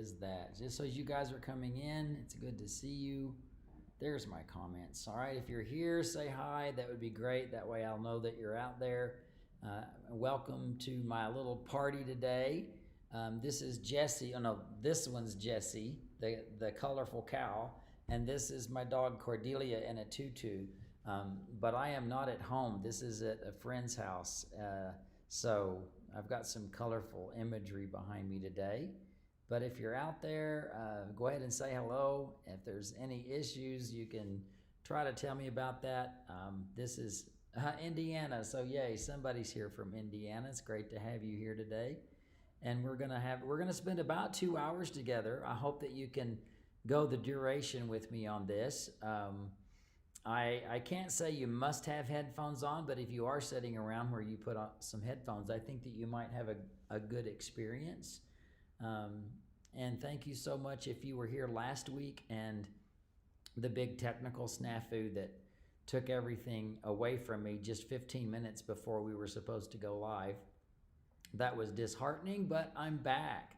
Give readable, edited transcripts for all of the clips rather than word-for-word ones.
is that? Just so you guys are coming in, it's good to see you. There's my comments. All right, if you're here, say hi. That would be great. That way I'll know that you're out there. Welcome to my little party today. This is Jessie. Oh no, this one's Jessie, the colorful cow. And this is my dog Cordelia in a tutu. But I am not at home. This is at a friend's house. So I've got some colorful imagery behind me today. But if you're out there, go ahead and say hello. If there's any issues, you can try to tell me about that. This is Indiana, so yay, somebody's here from Indiana. It's great to have you here today. And we're gonna spend about 2 hours together. I hope that you can go the duration with me on this. I can't say you must have headphones on, but if you are sitting around where you put on some headphones, I think that you might have a good experience. And thank you so much if you were here last week and the big technical snafu that took everything away from me just 15 minutes before we were supposed to go live. That was disheartening, but I'm back.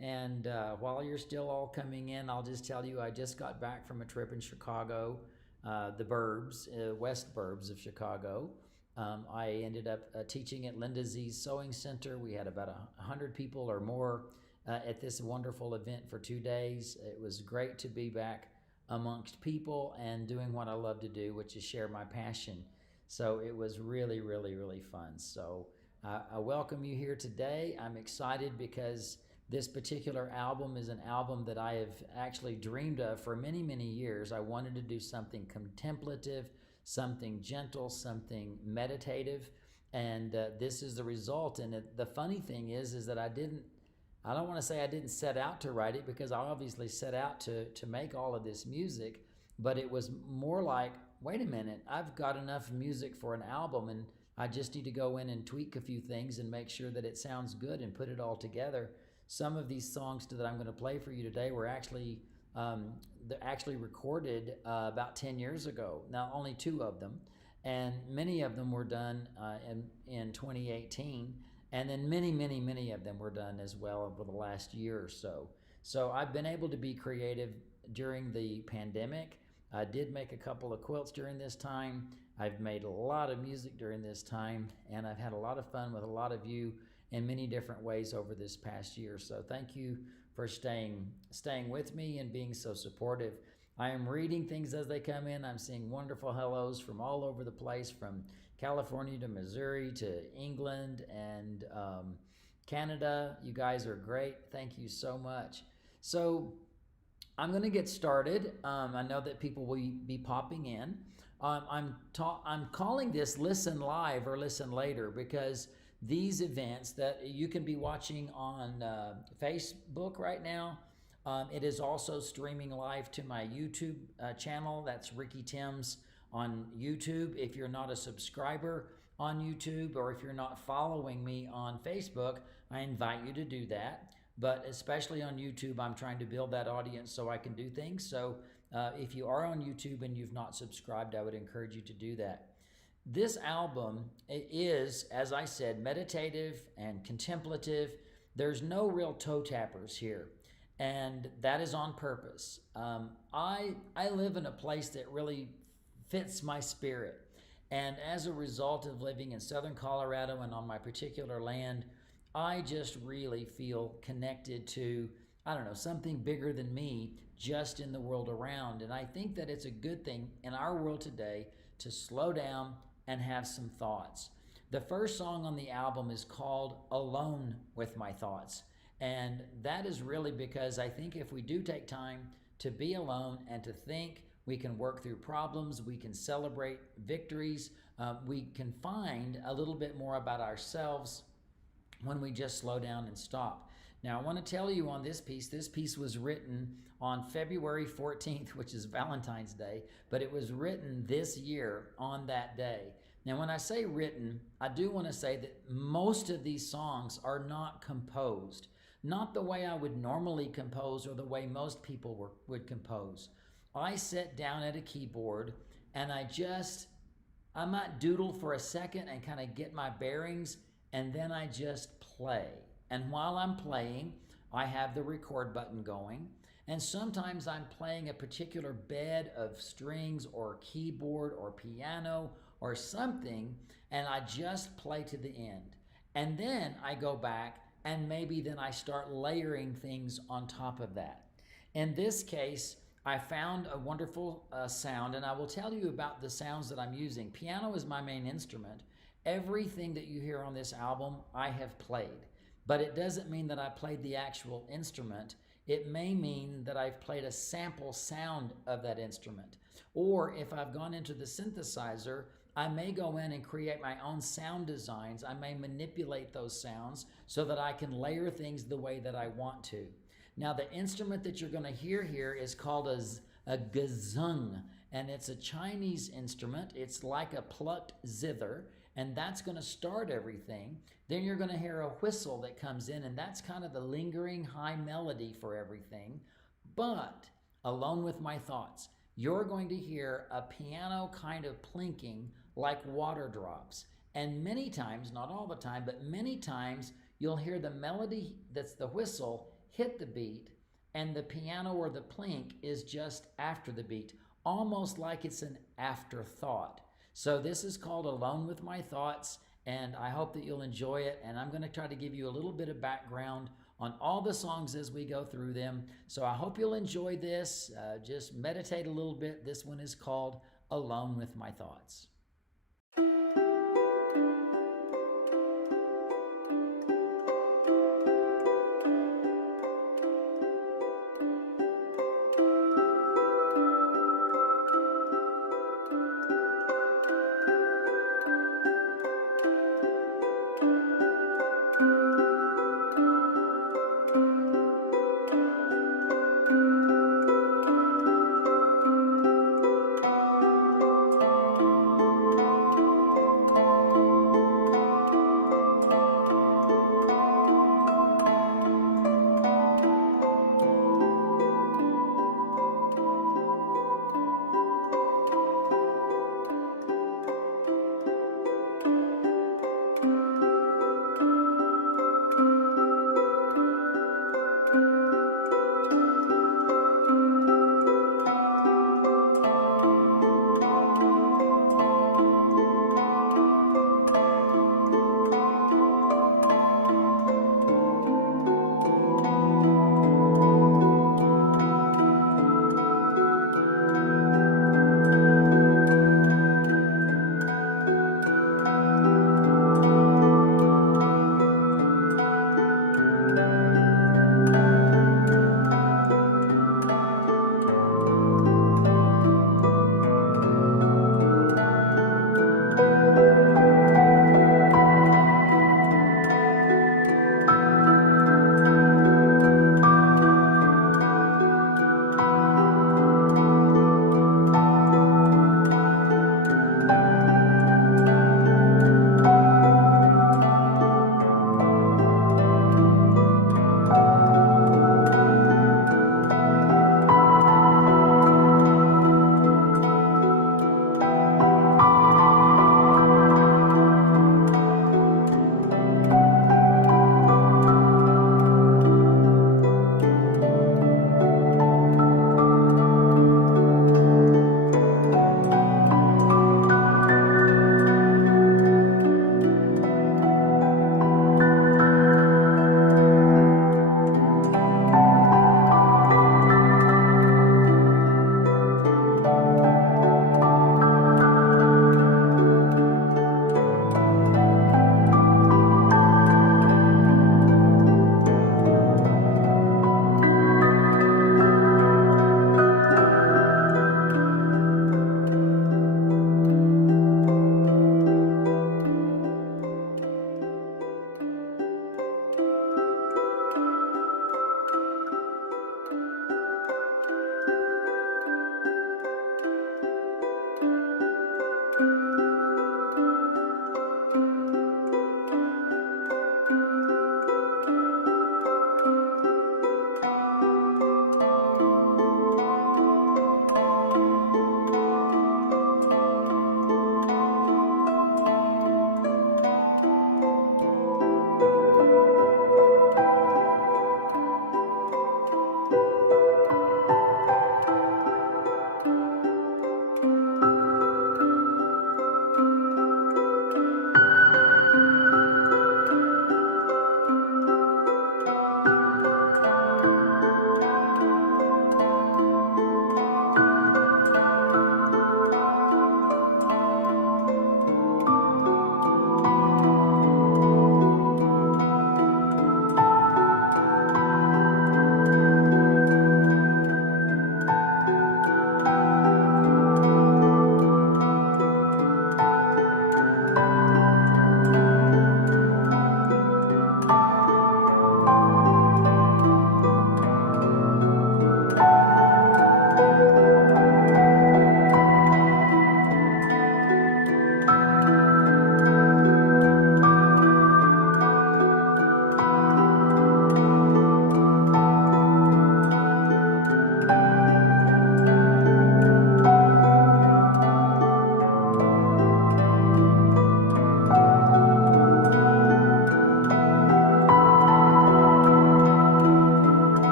And while you're still all coming in, I'll just tell you I just got back from a trip in Chicago, the burbs, west burbs of Chicago. I ended up teaching at Linda Z's Sewing Center. We had about 100 people or more at this wonderful event for 2 days. It was great to be back amongst people and doing what I love to do, which is share my passion. So it was really, really, really fun. So I welcome you here today. I'm excited because this particular album is an album that I have actually dreamed of for many, many years. I wanted to do something contemplative, something gentle, something meditative, and this is the result. And the funny thing is that I don't want to say I didn't set out to write it, because I obviously set out to make all of this music, but it was more like, wait a minute, I've got enough music for an album and I just need to go in and tweak a few things and make sure that it sounds good and put it all together. Some of these songs that I'm going to play for you today were actually recorded about 10 years ago. Now, only 2 of them, and many of them were done in 2018. And then many, many, many of them were done as well over the last year or so. So I've been able to be creative during the pandemic. I did make a couple of quilts during this time. I've made a lot of music during this time, and I've had a lot of fun with a lot of you in many different ways over this past year. So thank you for staying with me and being so supportive. I am reading things as they come in. I'm seeing wonderful hellos from all over the place, from California to Missouri to England and Canada. You guys are great. Thank you so much. So I'm going to get started. I know that people will be popping in. I'm calling this Listen Live or Listen Later, because these events that you can be watching on Facebook right now, it is also streaming live to my YouTube channel. That's Ricky Timms on YouTube. If you're not a subscriber on YouTube, or if you're not following me on Facebook, I invite you to do that. But especially on YouTube, I'm trying to build that audience so I can do things. So if you are on YouTube and you've not subscribed, I would encourage you to do that. This album is, as I said, meditative and contemplative. There's no real toe tappers here, and that is on purpose. I live in a place that really fits my spirit, and as a result of living in southern Colorado and on my particular land, I just really feel connected to, I don't know, something bigger than me just in the world around. And I think that it's a good thing in our world today to slow down and have some thoughts. The first song on the album is called Alone with My Thoughts. And that is really because I think if we do take time to be alone and to think, we can work through problems, we can celebrate victories, we can find a little bit more about ourselves when we just slow down and stop. Now, I want to tell you on this piece was written on February 14th, which is Valentine's Day, but it was written this year on that day. Now, when I say written, I do want to say that most of these songs are not composed, not the way I would normally compose or the way most people would compose. I sit down at a keyboard and I might doodle for a second and kind of get my bearings, and then I just play. And while I'm playing, I have the record button going. And sometimes I'm playing a particular bed of strings or keyboard or piano or something, and I just play to the end. And then I go back and maybe then I start layering things on top of that. In this case, I found a wonderful sound, and I will tell you about the sounds that I'm using. Piano is my main instrument. Everything that you hear on this album, I have played. But it doesn't mean that I played the actual instrument. It may mean that I've played a sample sound of that instrument. Or if I've gone into the synthesizer, I may go in and create my own sound designs. I may manipulate those sounds so that I can layer things the way that I want to. Now, the instrument that you're going to hear here is called a gazung, and it's a Chinese instrument. It's like a plucked zither, and that's going to start everything. Then you're going to hear a whistle that comes in, and that's kind of the lingering high melody for everything. But alone with my thoughts, you're going to hear a piano kind of plinking like water drops. And many times, not all the time, but many times, you'll hear the melody that's the whistle hit the beat, and the piano or the plink is just after the beat, almost like it's an afterthought. So this is called Alone with My Thoughts, and I hope that you'll enjoy it. And I'm going to try to give you a little bit of background on all the songs as we go through them. So I hope you'll enjoy this. Just meditate a little bit. This one is called Alone with My Thoughts.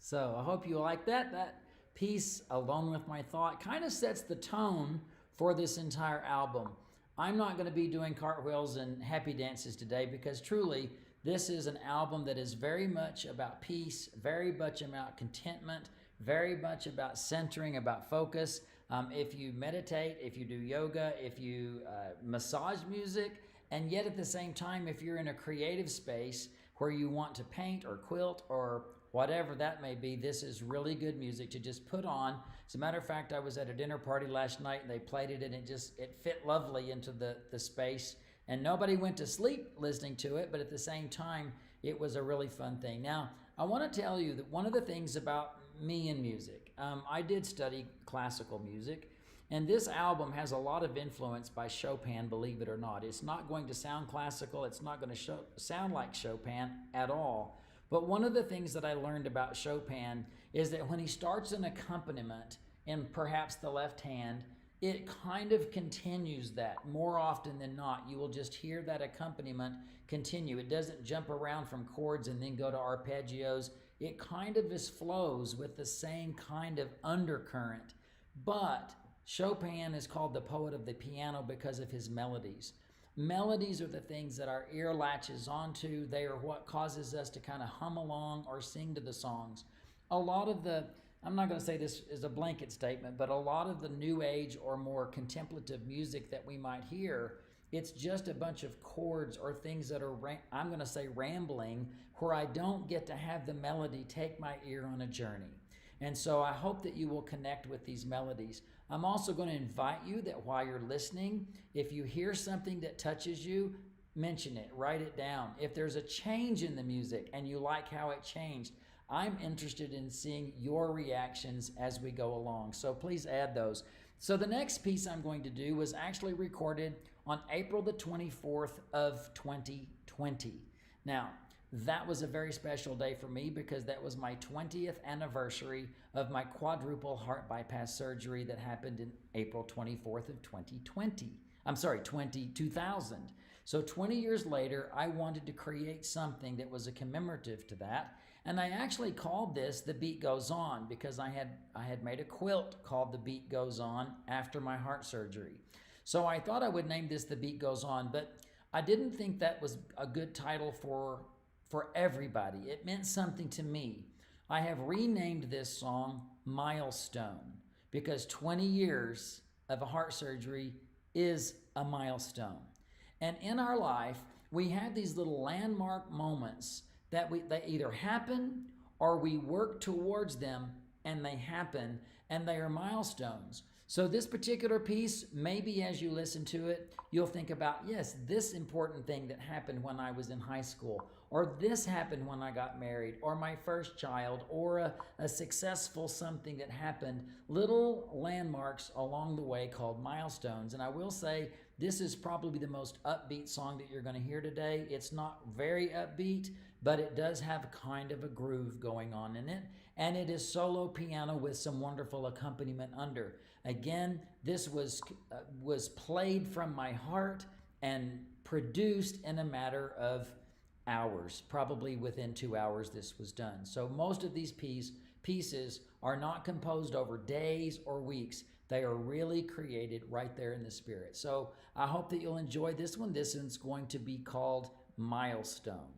So I hope you like that. That piece, Alone with My Thought, kind of sets the tone for this entire album. I'm not going to be doing cartwheels and happy dances today because truly this is an album that is very much about peace, very much about contentment, very much about centering, about focus. If you meditate, if you do yoga, if you massage music, and yet at the same time, if you're in a creative space where you want to paint or quilt or whatever that may be, this is really good music to just put on. As a matter of fact, I was at a dinner party last night and they played it and it fit lovely into the space. And nobody went to sleep listening to it, but at the same time, it was a really fun thing. Now, I want to tell you that one of the things about me and music, I did study classical music, and this album has a lot of influence by Chopin, believe it or not. It's not going to sound classical. It's not going to sound like Chopin at all. But one of the things that I learned about Chopin is that when he starts an accompaniment in perhaps the left hand, it kind of continues that. More often than not, you will just hear that accompaniment continue. It doesn't jump around from chords and then go to arpeggios. It kind of just flows with the same kind of undercurrent. But Chopin is called the poet of the piano because of his melodies. Melodies are the things that our ear latches onto. They are what causes us to kind of hum along or sing to the songs. A lot of the, I'm not going to say this is a blanket statement, but a lot of the new age or more contemplative music that we might hear, it's just a bunch of chords or things that are, I'm going to say rambling, where I don't get to have the melody take my ear on a journey. And so I hope that you will connect with these melodies. I'm also going to invite you that while you're listening, if you hear something that touches you, mention it, write it down. If there's a change in the music and you like how it changed, I'm interested in seeing your reactions as we go along. So please add those. So the next piece I'm going to do was actually recorded on April the 24th of 2020. Now, that was a very special day for me because that was my 20th anniversary of my quadruple heart bypass surgery that happened in April 24th of 2020. I'm sorry, 2000. So 20 years later, I wanted to create something that was a commemorative to that. And I actually called this The Beat Goes On because I had made a quilt called The Beat Goes On after my heart surgery. So I thought I would name this The Beat Goes On, but I didn't think that was a good title for everybody. It meant something to me. I have renamed this song Milestone because 20 years of a heart surgery is a milestone. And in our life, we have these little landmark moments that they either happen or we work towards them and they happen and they are milestones. So this particular piece, maybe as you listen to it, you'll think about, yes, this important thing that happened when I was in high school, or this happened when I got married, or my first child, or a successful something that happened, little landmarks along the way called milestones. And I will say, this is probably the most upbeat song that you're going to hear today. It's not very upbeat, but it does have kind of a groove going on in it. And it is solo piano with some wonderful accompaniment under. Again, this was played from my heart and produced in a matter of hours. Probably within 2 hours this was done. So most of these pieces are not composed over days or weeks. They are really created right there in the spirit. So I hope that you'll enjoy this one. This one's going to be called Milestone.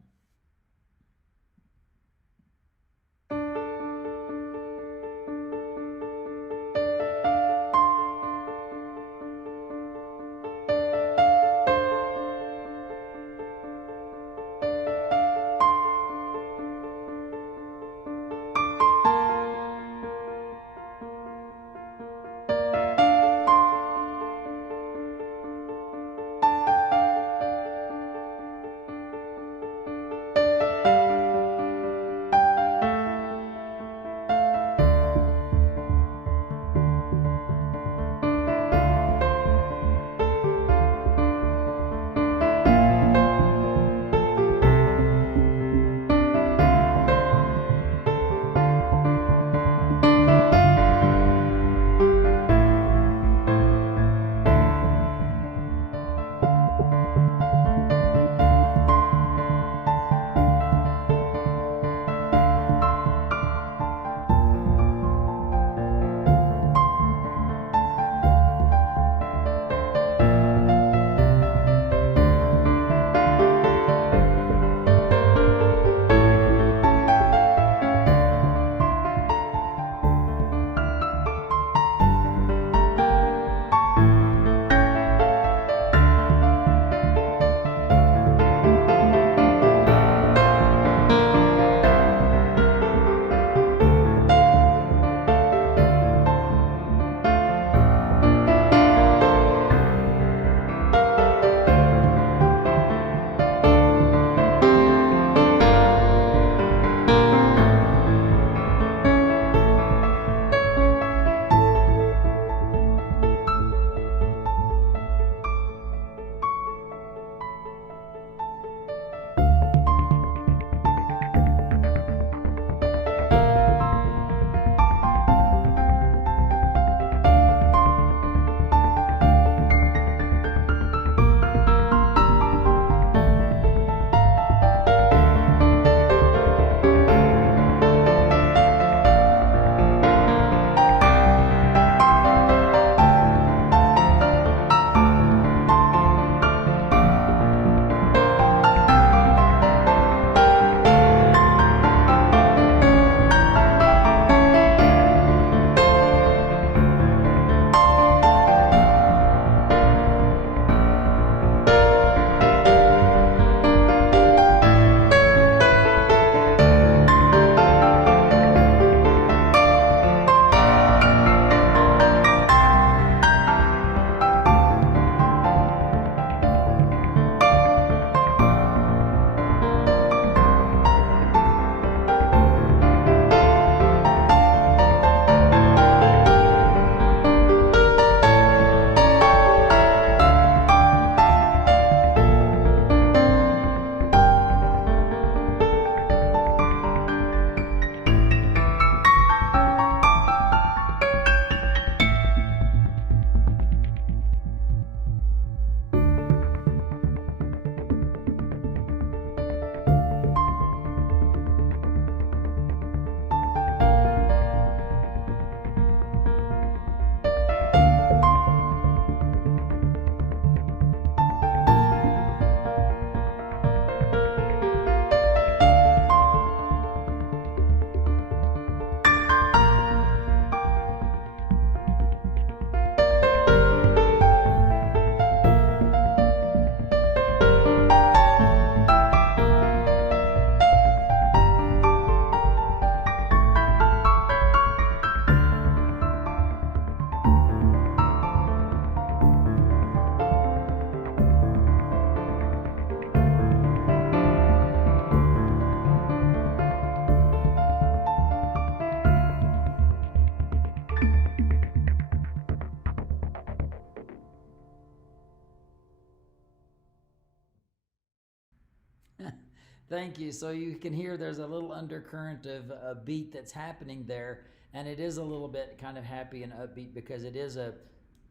Thank you. So you can hear there's a little undercurrent of a beat that's happening there, and it is a little bit kind of happy and upbeat because it is a,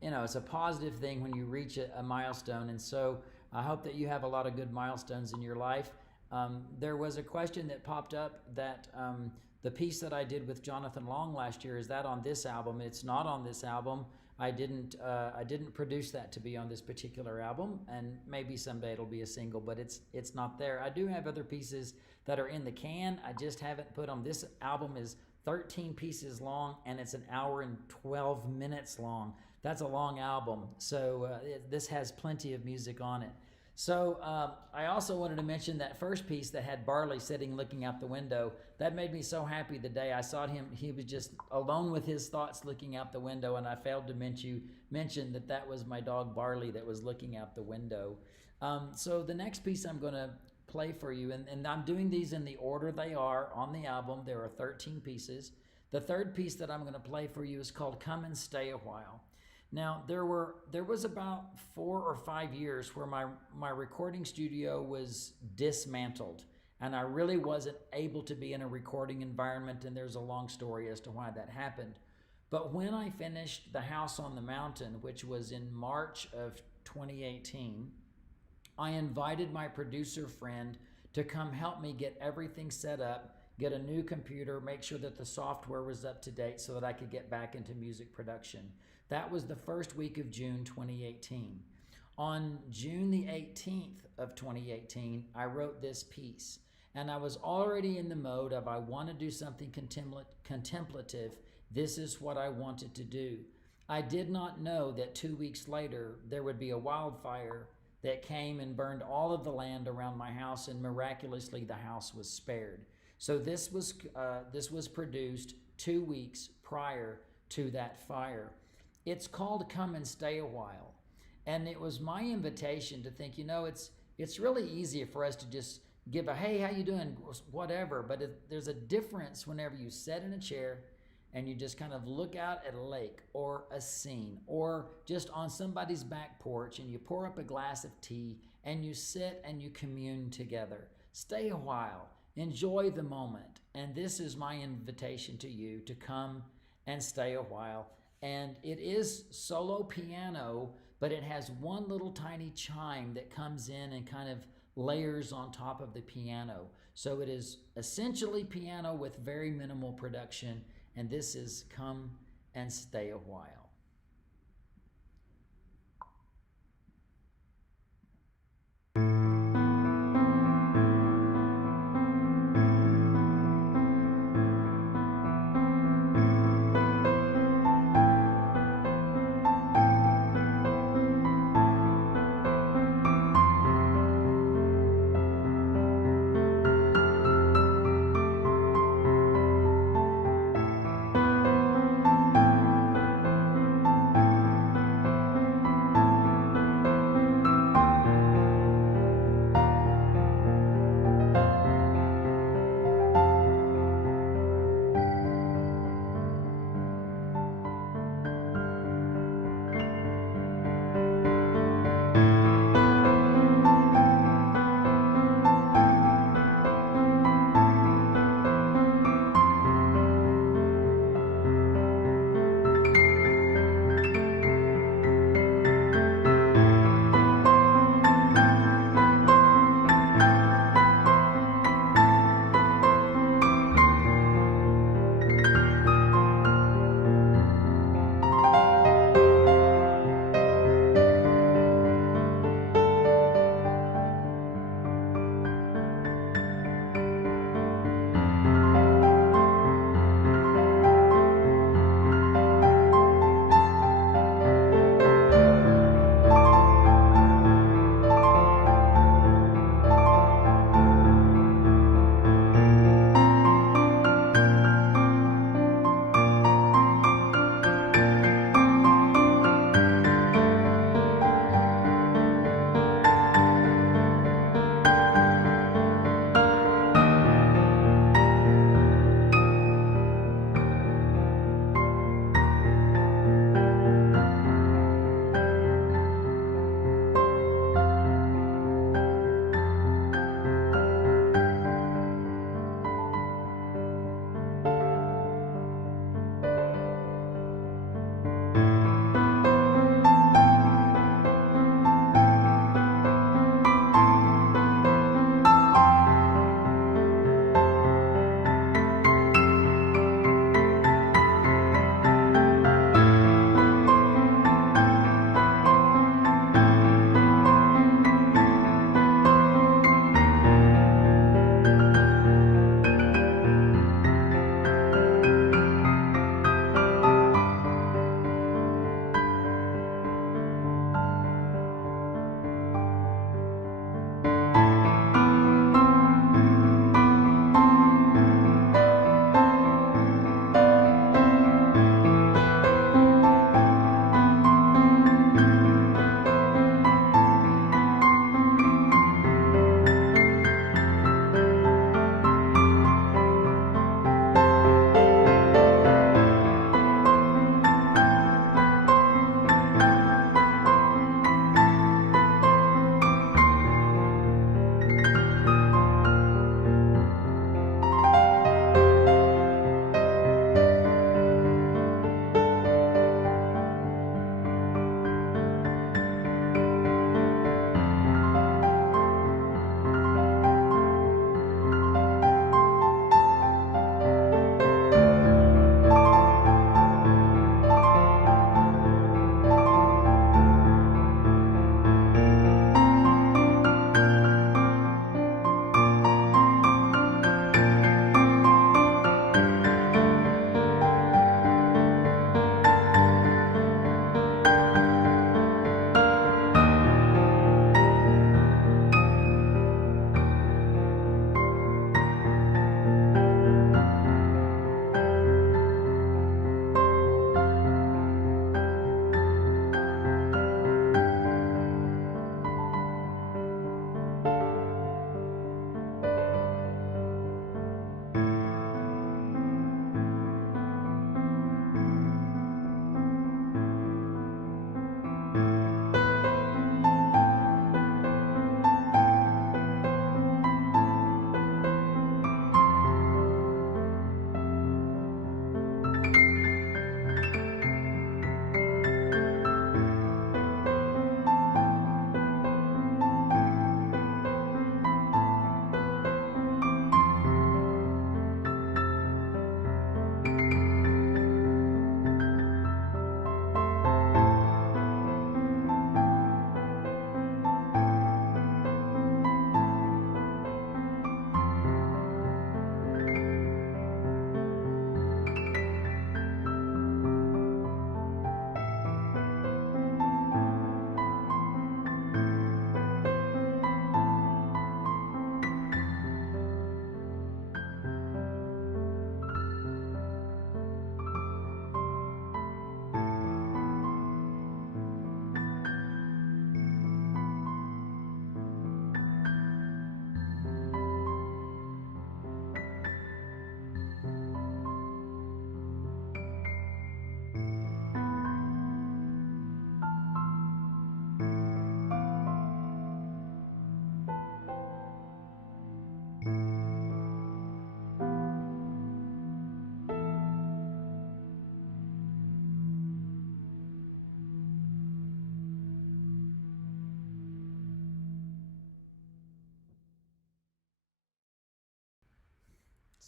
it's a positive thing when you reach a milestone. And so I hope that you have a lot of good milestones in your life. There was a question that popped up that the piece that I did with Jonathan Long last year, is that on this album? It's not on this album. I didn't produce that to be on this particular album, and maybe someday it'll be a single, but it's not there. I do have other pieces that are in the can. I just haven't put them. This album is 13 pieces long, and it's an hour and 12 minutes long. That's a long album, so this has plenty of music on it. So I also wanted to mention that first piece that had Barley sitting looking out the window. That made me so happy the day I saw him. He was just alone with his thoughts looking out the window, and I failed to mention that that was my dog Barley that was looking out the window. So the next piece I'm going to play for you, and I'm doing these in the order they are on the album. There are 13 pieces. The third piece that I'm going to play for you is called Come and Stay a While. Now, there was about 4 or 5 years where my recording studio was dismantled, and I really wasn't able to be in a recording environment, and there's a long story as to why that happened. But when I finished The House on the Mountain, which was in March of 2018, I invited my producer friend to come help me get everything set up, get a new computer, make sure that the software was up to date so that I could get back into music production. That was the first week of June 2018. On June the 18th of 2018, I wrote this piece, and I was already in the mode of I want to do something contemplative. This is what I wanted to do. I did not know that 2 weeks later there would be a wildfire that came and burned all of the land around my house, and miraculously the house was spared. So this was produced 2 weeks prior to that fire. It's called Come and Stay a While. And it was my invitation to think, it's really easy for us to just give a, hey, how you doing, whatever. But there's a difference whenever you sit in a chair and you just kind of look out at a lake or a scene or just on somebody's back porch and you pour up a glass of tea and you sit and you commune together. Stay a while. Enjoy the moment. And this is my invitation to you to come and stay a while. And it is solo piano, but it has one little tiny chime that comes in and kind of layers on top of the piano. So it is essentially piano with very minimal production, and this is Come and Stay a While.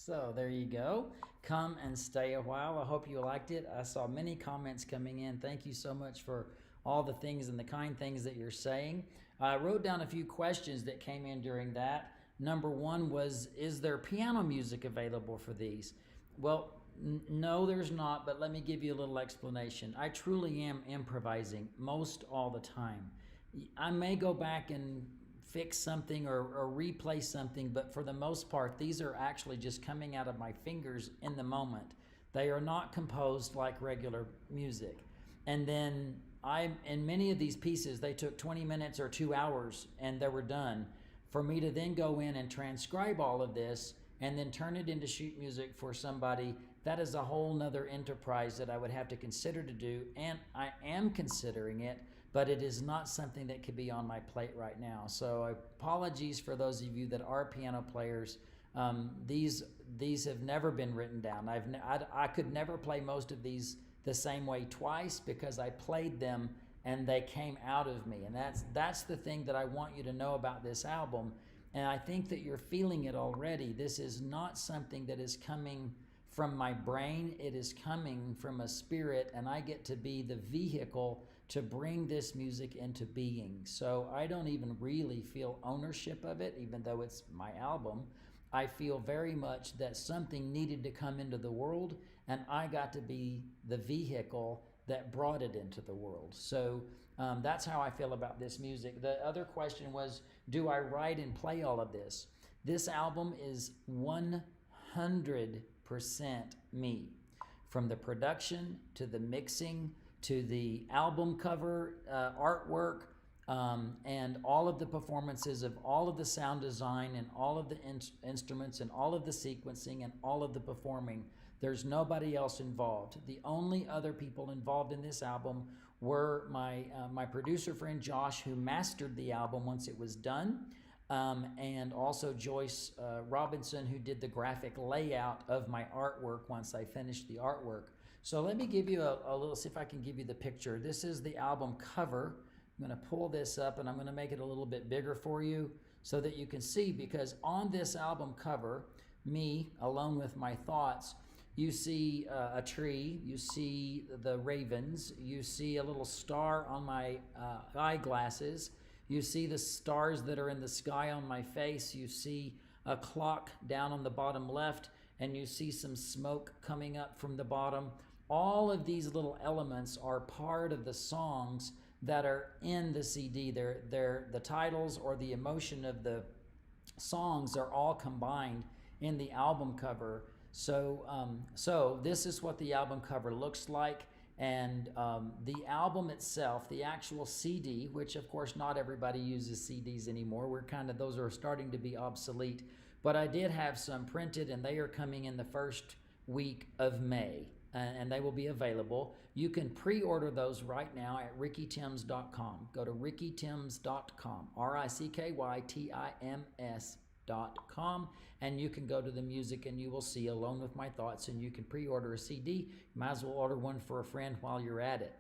So there you go. Come and stay a while. I hope you liked it. I saw many comments coming in. Thank you so much for all the things and the kind things that you're saying. I wrote down a few questions that came in during that. Number one was, is there piano music available for these? Well, no, there's not, but let me give you a little explanation. I truly am improvising most all the time. I may go back and fix something or replay something, but for the most part, these are actually just coming out of my fingers in the moment. They are not composed like regular music. And then in many of these pieces, they took 20 minutes or 2 hours and they were done. For me to then go in and transcribe all of this and then turn it into sheet music for somebody, that is a whole nother enterprise that I would have to consider to do. And I am considering it, but it is not something that could be on my plate right now. So apologies for those of you that are piano players. These have never been written down. I could never play most of these the same way twice because I played them and they came out of me. And that's the thing that I want you to know about this album. And I think that you're feeling it already. This is not something that is coming from my brain. It is coming from a spirit, and I get to be the vehicle to bring this music into being. So I don't even really feel ownership of it, even though it's my album. I feel very much that something needed to come into the world, and I got to be the vehicle that brought it into the world. So that's how I feel about this music. The other question was, do I write and play all of this? This album is 100% me. From the production to the mixing to the album cover artwork, and all of the performances of all of the sound design and all of the instruments and all of the sequencing and all of the performing. There's nobody else involved. The only other people involved in this album were my producer friend Josh, who mastered the album once it was done, and also Joyce Robinson, who did the graphic layout of my artwork once I finished the artwork. So let me give you a little, see if I can give you the picture. This is the album cover. I'm going to pull this up and I'm going to make it a little bit bigger for you so that you can see, because on this album cover, me along with my thoughts, you see a tree, you see the ravens, you see a little star on my eyeglasses, you see the stars that are in the sky on my face, you see a clock down on the bottom left, and you see some smoke coming up from the bottom. All of these little elements are part of the songs that are in the CD. They're the titles or the emotion of the songs are all combined in the album cover. So this is what the album cover looks like. And the album itself, the actual CD, which of course not everybody uses CDs anymore. Those are starting to be obsolete. But I did have some printed, and they are coming in the first week of May, and they will be available. You can pre-order those right now at rickytims.com. Go to rickytims.com, rickytims.com, and you can go to the music and you will see Alone with My Thoughts, and you can pre-order a CD. You might as well order one for a friend while you're at it.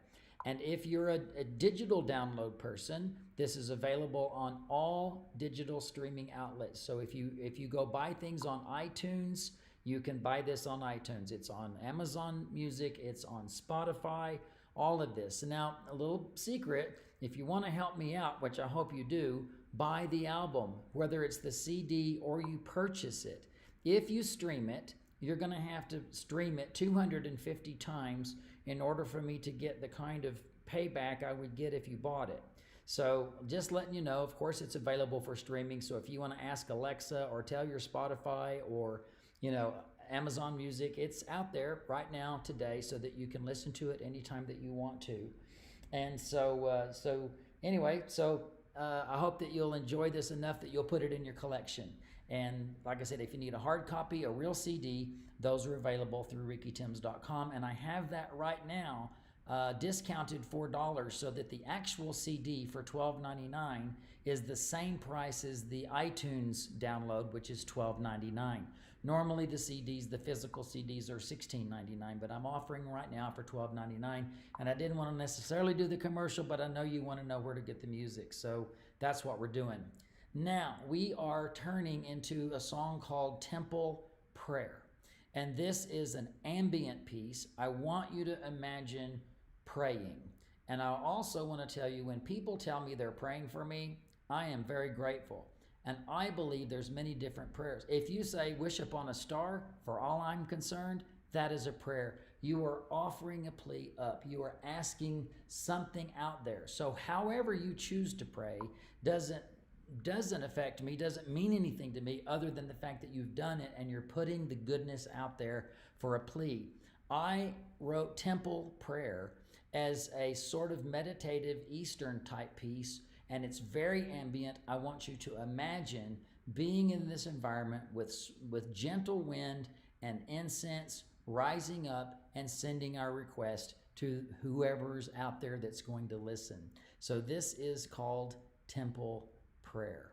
And if you're a digital download person, this is available on all digital streaming outlets. So if you go buy things on iTunes, you can buy this on iTunes. It's on Amazon Music, it's on Spotify, all of this. Now, a little secret, if you want to help me out, which I hope you do, buy the album, whether it's the CD or you purchase it. If you stream it, you're going to have to stream it 250 times in order for me to get the kind of payback I would get if you bought it. So just letting you know, of course, it's available for streaming. So if you want to ask Alexa or tell your Spotify or, Amazon Music, it's out there right now today so that you can listen to it anytime that you want to. And so I hope that you'll enjoy this enough that you'll put it in your collection. And like I said, if you need a hard copy, a real CD, those are available through rickytims.com. And I have that right now discounted $4 so that the actual CD for $12.99 is the same price as the iTunes download, which is $12.99. Normally the physical CDs are $16.99, but I'm offering right now for $12.99. And I didn't want to necessarily do the commercial, but I know you want to know where to get the music. So that's what we're doing. Now we are turning into a song called Temple prayer. And this is an ambient piece. I want you to imagine praying. And I also want to tell you, when people tell me they're praying for me, I am very grateful. And I believe there's many different prayers. If you say, wish upon a star, for all I'm concerned, that is a prayer. You are offering a plea up. You are asking something out there. So however you choose to pray doesn't affect me, doesn't mean anything to me other than the fact that you've done it and you're putting the goodness out there for a plea. I wrote temple prayer as a sort of meditative Eastern type piece, and it's very ambient. I want you to imagine being in this environment with gentle wind and incense rising up and sending our request to whoever's out there that's going to listen. So this is called temple prayer.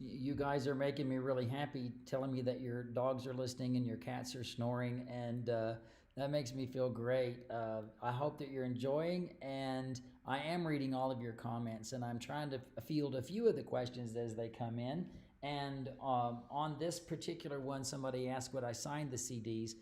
You guys are making me really happy, telling me that your dogs are listening and your cats are snoring, and that makes me feel great. I hope that you're enjoying, and I am reading all of your comments, and I'm trying to field a few of the questions as they come in. And on this particular one, somebody asked would I sign the CDs.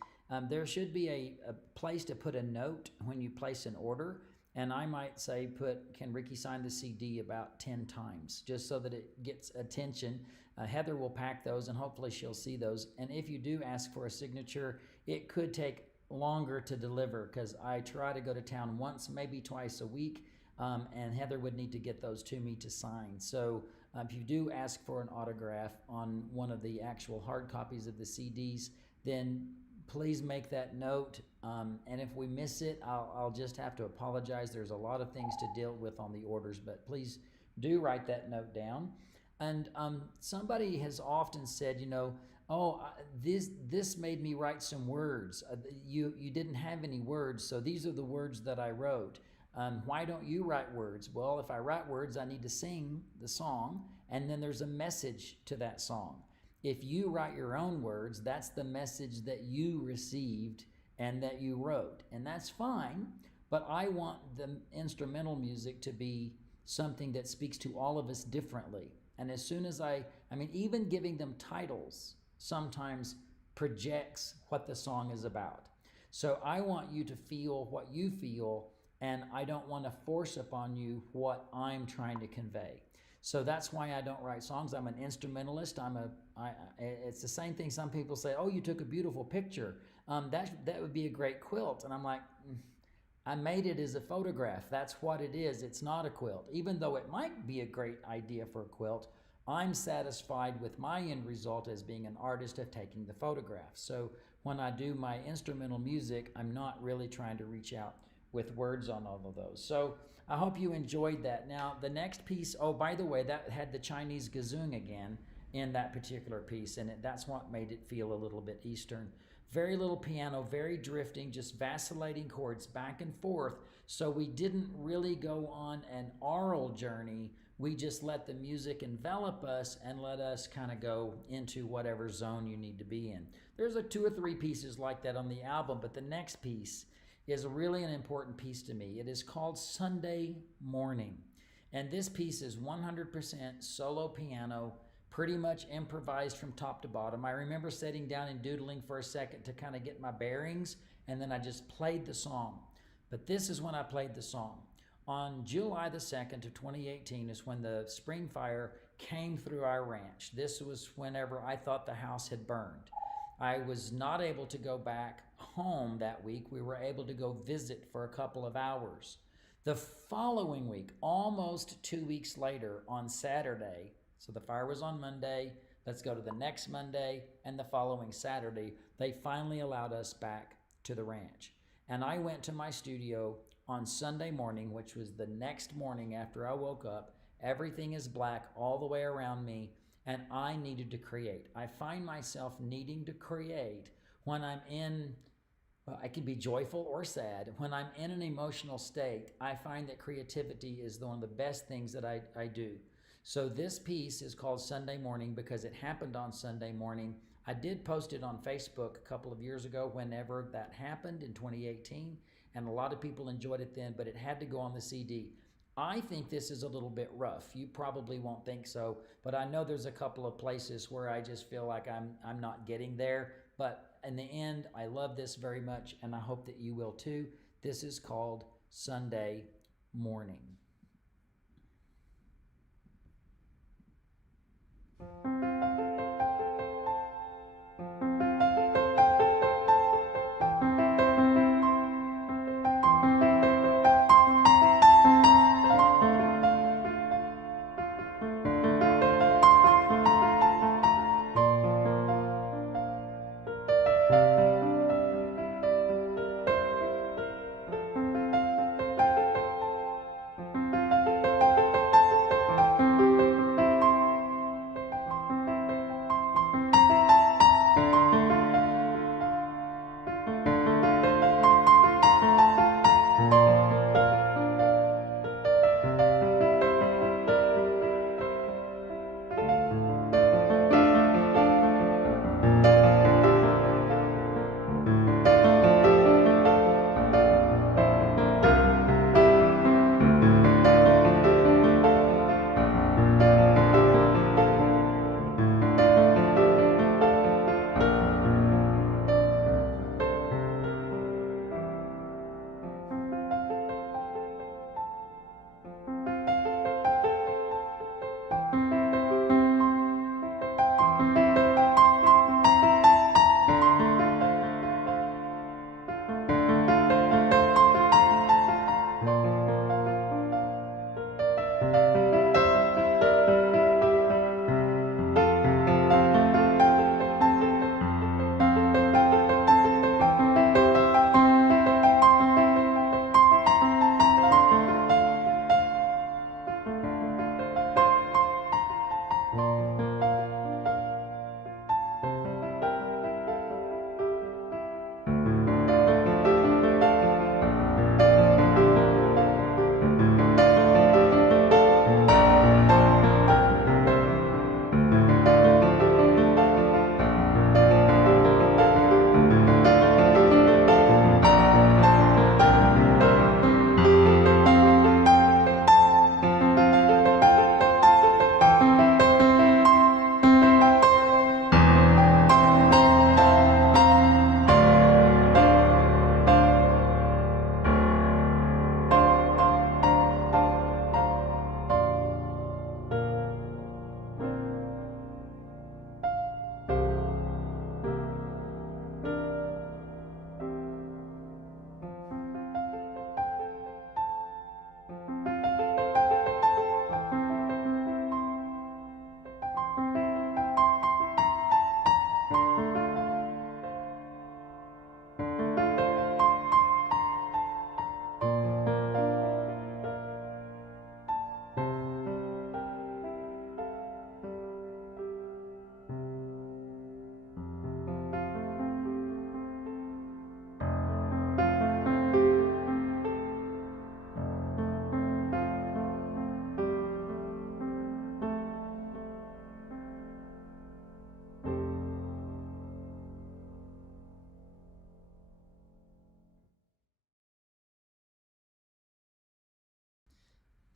There should be a place to put a note when you place an order. And I might say, can Ricky sign the CD about 10 times, just so that it gets attention. Heather will pack those, and hopefully she'll see those. And if you do ask for a signature, it could take longer to deliver, because I try to go to town once, maybe twice a week, and Heather would need to get those to me to sign. So if you do ask for an autograph on one of the actual hard copies of the CDs, then please make that note. And if we miss it, I'll just have to apologize. There's a lot of things to deal with on the orders, but please do write that note down. And somebody has often said, this made me write some words. You didn't have any words, so these are the words that I wrote. Why don't you write words? Well, if I write words, I need to sing the song, and then there's a message to that song. If you write your own words, that's the message that you received and that you wrote. And that's fine, but I want the instrumental music to be something that speaks to all of us differently. And as soon as even giving them titles sometimes projects what the song is about. So I want you to feel what you feel, and I don't want to force upon you what I'm trying to convey. So that's why I don't write songs. I'm an instrumentalist. It's the same thing. Some people say, "Oh, you took a beautiful picture. That would be a great quilt." And I'm like, I made it as a photograph. That's what it is. It's not a quilt. Even though it might be a great idea for a quilt, I'm satisfied with my end result as being an artist of taking the photograph. So when I do my instrumental music, I'm not really trying to reach out with words on all of those. So I hope you enjoyed that. Now, the next piece, oh, by the way, that had the Chinese gazoon again in that particular piece, and that's what made it feel a little bit Eastern. Very little piano, very drifting, just vacillating chords back and forth. So we didn't really go on an aural journey. We just let the music envelop us and let us kind of go into whatever zone you need to be in. There's 2 or 3 pieces like that on the album, but the next piece is really an important piece to me. It is called Sunday Morning. And this piece is 100% solo piano, pretty much improvised from top to bottom. I remember sitting down and doodling for a second to kind of get my bearings, and then I just played the song. But this is when I played the song. On July the 2nd of 2018 is when the spring fire came through our ranch. This was whenever I thought the house had burned. I was not able to go back home that week. We were able to go visit for a couple of hours. The following week, almost 2 weeks later, on Saturday, so the fire was on Monday, let's go to the next Monday, and the following Saturday, they finally allowed us back to the ranch. And I went to my studio on Sunday morning, which was the next morning after I woke up. Everything is black all the way around me, and I needed to create. I find myself needing to create when I'm in, I can be joyful or sad. When I'm in an emotional state, I find that creativity is one of the best things that I do. So this piece is called Sunday Morning because it happened on Sunday morning. I did post it on Facebook a couple of years ago whenever that happened in 2018, and a lot of people enjoyed it then, but it had to go on the CD. I think this is a little bit rough. You probably won't think so, but I know there's a couple of places where I just feel like I'm not getting there. But in the end, I love this very much, and I hope that you will too. This is called Sunday Morning.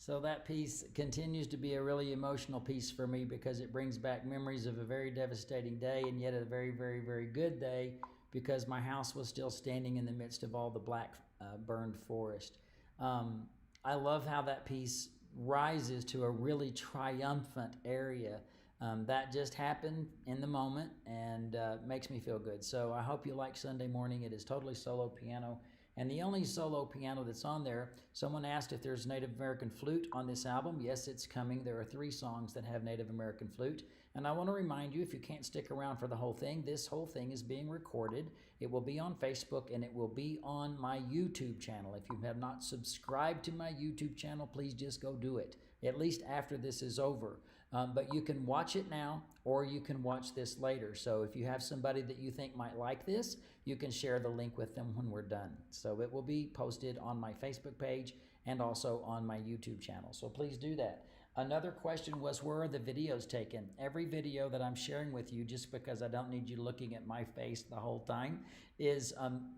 So that piece continues to be a really emotional piece for me because it brings back memories of a very devastating day and yet a very, very, very good day because my house was still standing in the midst of all the black burned forest. I love how that piece rises to a really triumphant area. That just happened in the moment and makes me feel good. So I hope you like Sunday Morning. It is totally solo piano. And the only solo piano that's on there, someone asked if there's Native American flute on this album. Yes, it's coming. There are 3 songs that have Native American flute. And I want to remind you, if you can't stick around for the whole thing, this whole thing is being recorded. It will be on Facebook and it will be on my YouTube channel. If you have not subscribed to my YouTube channel, please just go do it, at least after this is over. But you can watch it now or you can watch this later. So if you have somebody that you think might like this, you can share the link with them when we're done. So it will be posted on my Facebook page and also on my YouTube channel. So please do that. Another question was, where are the videos taken? Every video that I'm sharing with you, just because I don't need you looking at my face the whole time, is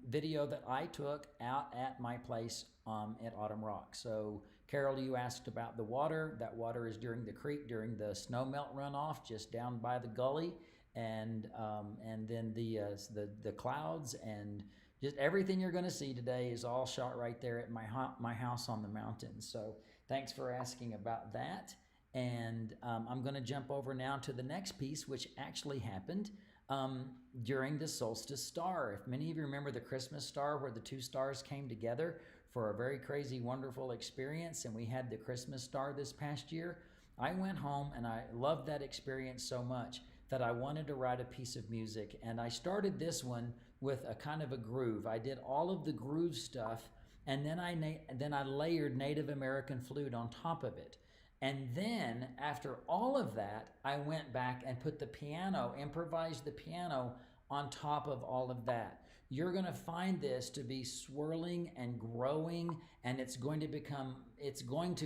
video that I took out at my place at Autumn Rock. So Carol, you asked about the water. That water is during the creek, during the snow melt runoff, just down by the gully, and then the clouds and just everything you're going to see today is all shot right there at my house on the mountain. So thanks for asking about that. And I'm going to jump over now to the next piece, which actually happened during the Solstice star. If many of you remember the Christmas star where the 2 stars came together for a very crazy, wonderful experience, and we had the Christmas star this past year, I went home and I loved that experience so much that I wanted to write a piece of music. And I started this one with a kind of a groove. I did all of the groove stuff, and then I layered Native American flute on top of it. And then after all of that, I went back and put the piano, improvised the piano on top of all of that. You're going to find this to be swirling and growing, and it's going to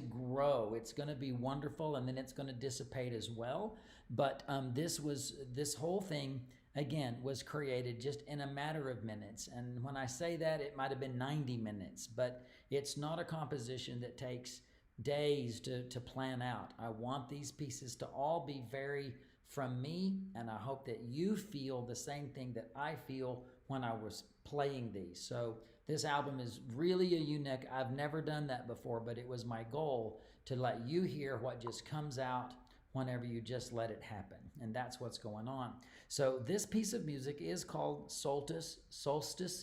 grow. It's going to be wonderful, and then it's going to dissipate as well. But this whole thing, again, was created just in a matter of minutes. And when I say that, it might have been 90 minutes, but it's not a composition that takes days to plan out. I want these pieces to all be very from me, and I hope that you feel the same thing that I feel when I was playing these. So this album is really a unique. I've never done that before, but it was my goal to let you hear what just comes out whenever you just let it happen. And that's what's going on. So this piece of music is called Solstice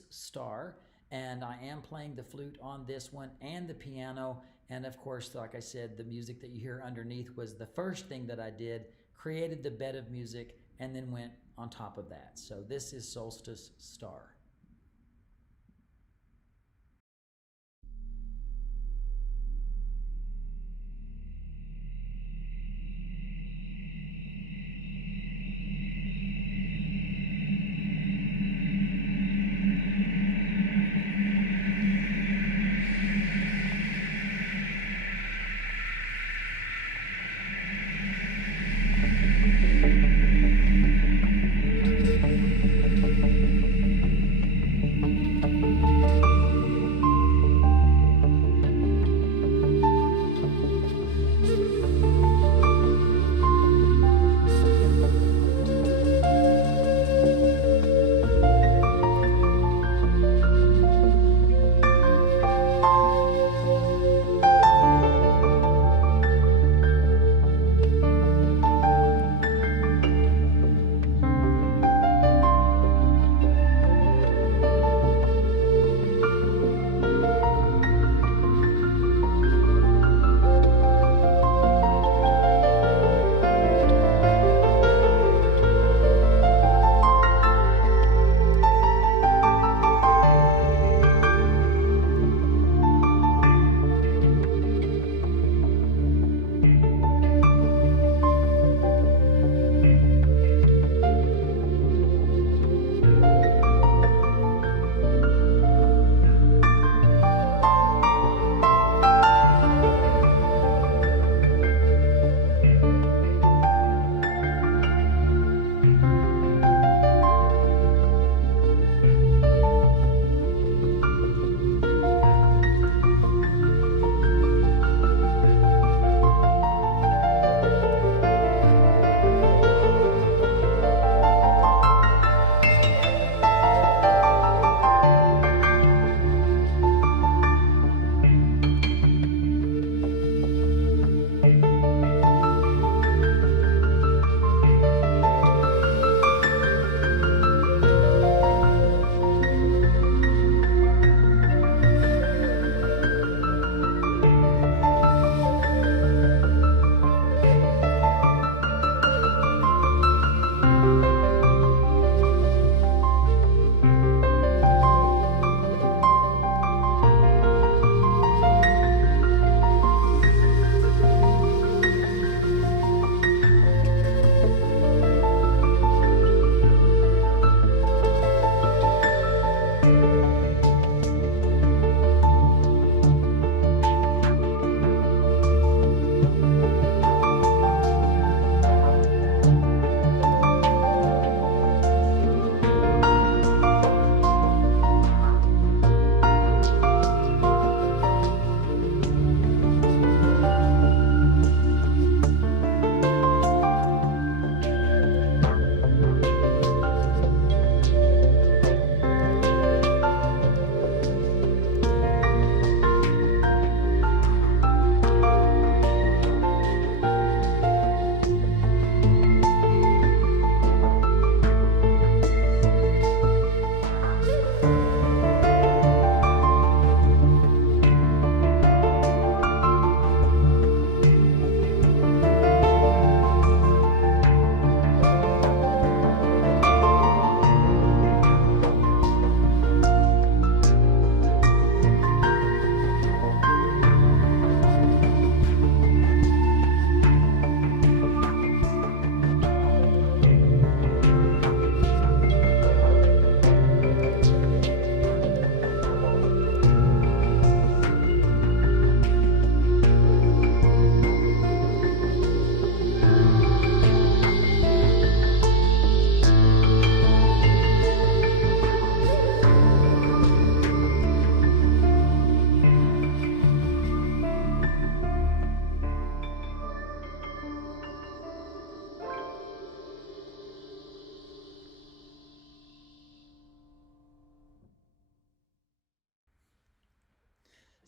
Star, and I am playing the flute on this one and the piano. And of course, like I said, the music that you hear underneath was the first thing that I did, created the bed of music, and then went on top of that. So this is Solstice Star.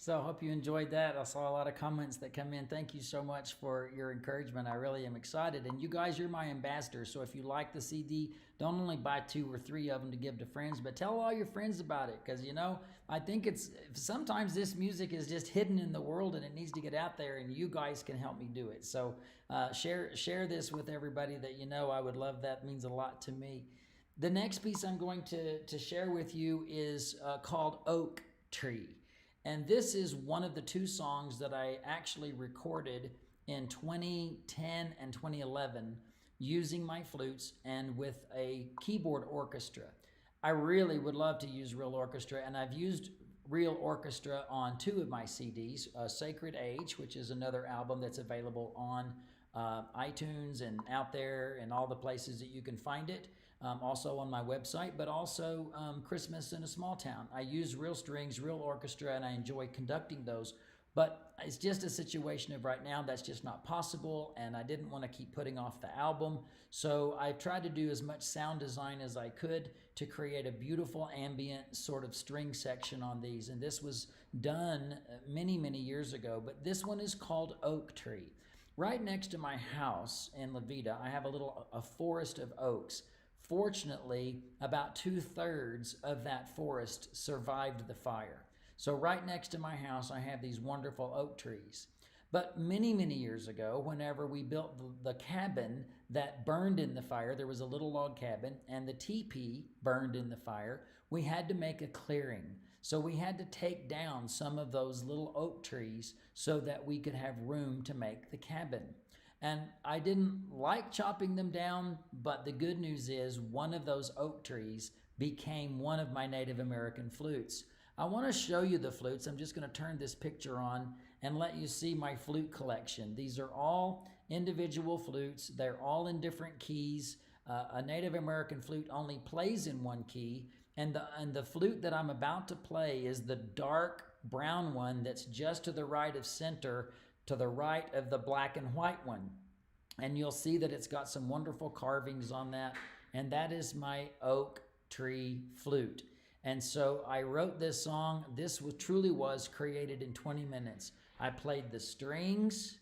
So I hope you enjoyed that. I saw a lot of comments that come in. Thank you so much for your encouragement. I really am excited. And you guys, you're my ambassadors. So if you like the CD, don't only buy 2 or 3 of them to give to friends, but tell all your friends about it. Because, you know, I think sometimes this music is just hidden in the world and it needs to get out there, and you guys can help me do it. So share this with everybody that you know. I would love that. It means a lot to me. The next piece I'm going to share with you is called Oak Tree. And this is one of the 2 songs that I actually recorded in 2010 and 2011 using my flutes and with a keyboard orchestra. I really would love to use real orchestra, and I've used real orchestra on 2 of my CDs, Sacred Age, which is another album that's available on iTunes and out there and all the places that you can find it. Also on my website, but also Christmas in a Small Town. I use real strings, real orchestra, and I enjoy conducting those. But it's just a situation of right now that's just not possible, and I didn't want to keep putting off the album. So I tried to do as much sound design as I could to create a beautiful ambient sort of string section on these. And this was done many, many years ago, but this one is called Oak Tree. Right next to my house in La Vida, I have a forest of oaks. Fortunately, about 2/3 of that forest survived the fire. So right next to my house, I have these wonderful oak trees. But many, many years ago, whenever we built the cabin that burned in the fire, there was a little log cabin, and the teepee burned in the fire, we had to make a clearing. So we had to take down some of those little oak trees so that we could have room to make the cabin. And I didn't like chopping them down, but the good news is one of those oak trees became one of my Native American flutes. I want to show you the flutes. I'm just going to turn this picture on and let you see my flute collection. These are all individual flutes. They're all in different keys. A Native American flute only plays in one key, and the flute that I'm about to play is the dark brown one that's just to the right of center, to the right of the black and white one. And you'll see that it's got some wonderful carvings on that. And that is my oak tree flute. And so I wrote this song. This truly was created in 20 minutes. I played the strings,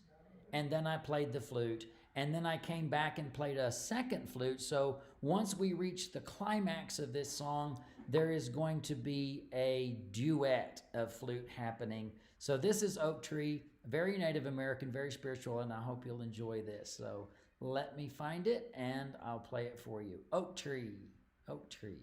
and then I played the flute. And then I came back and played a second flute. So once we reach the climax of this song, there is going to be a duet of flute happening. So this is Oak Tree, very Native American, very spiritual, and I hope you'll enjoy this. So let me find it, and I'll play it for you. Oak Tree, Oak Tree.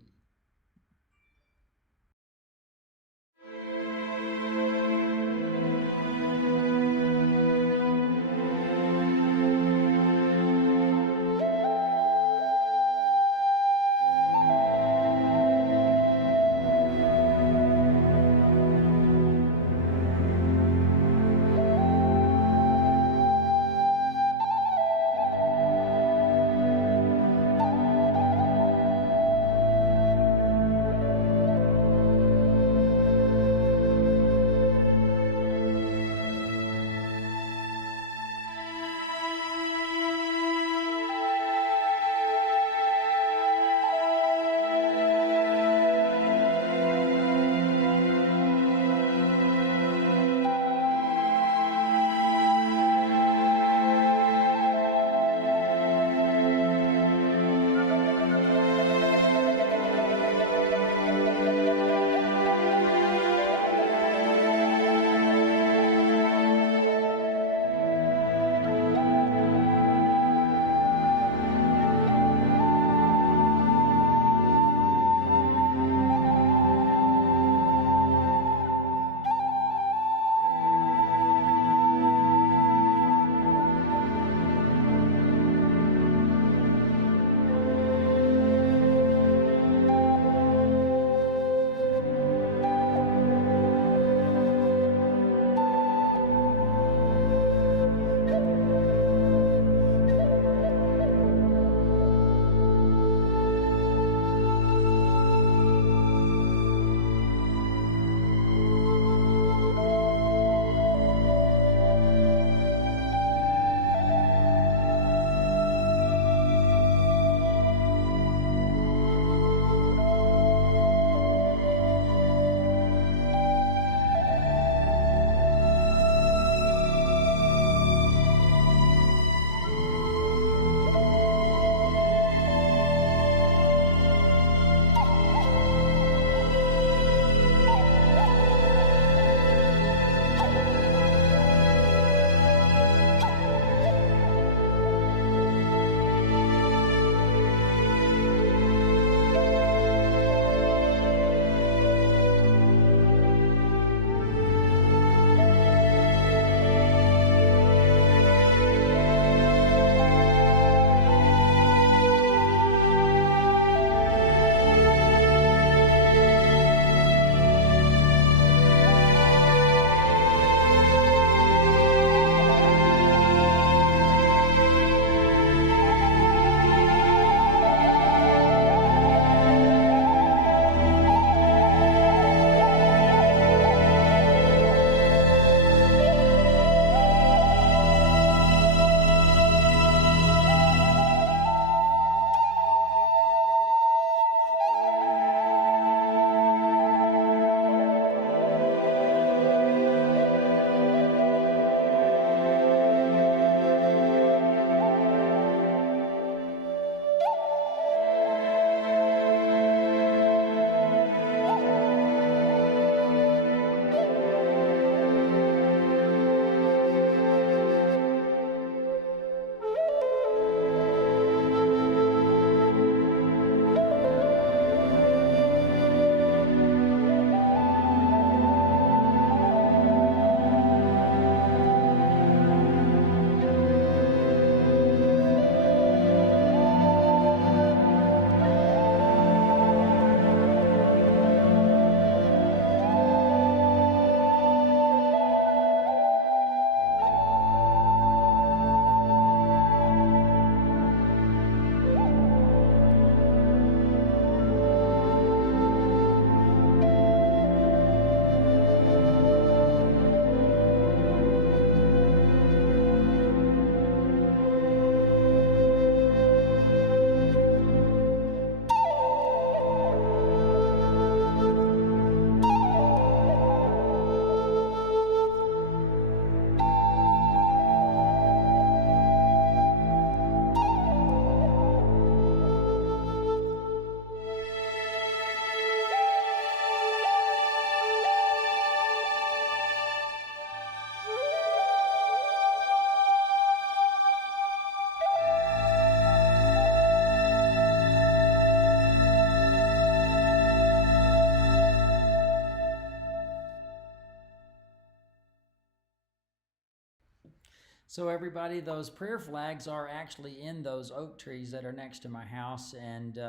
So everybody, those prayer flags are actually in those oak trees that are next to my house, and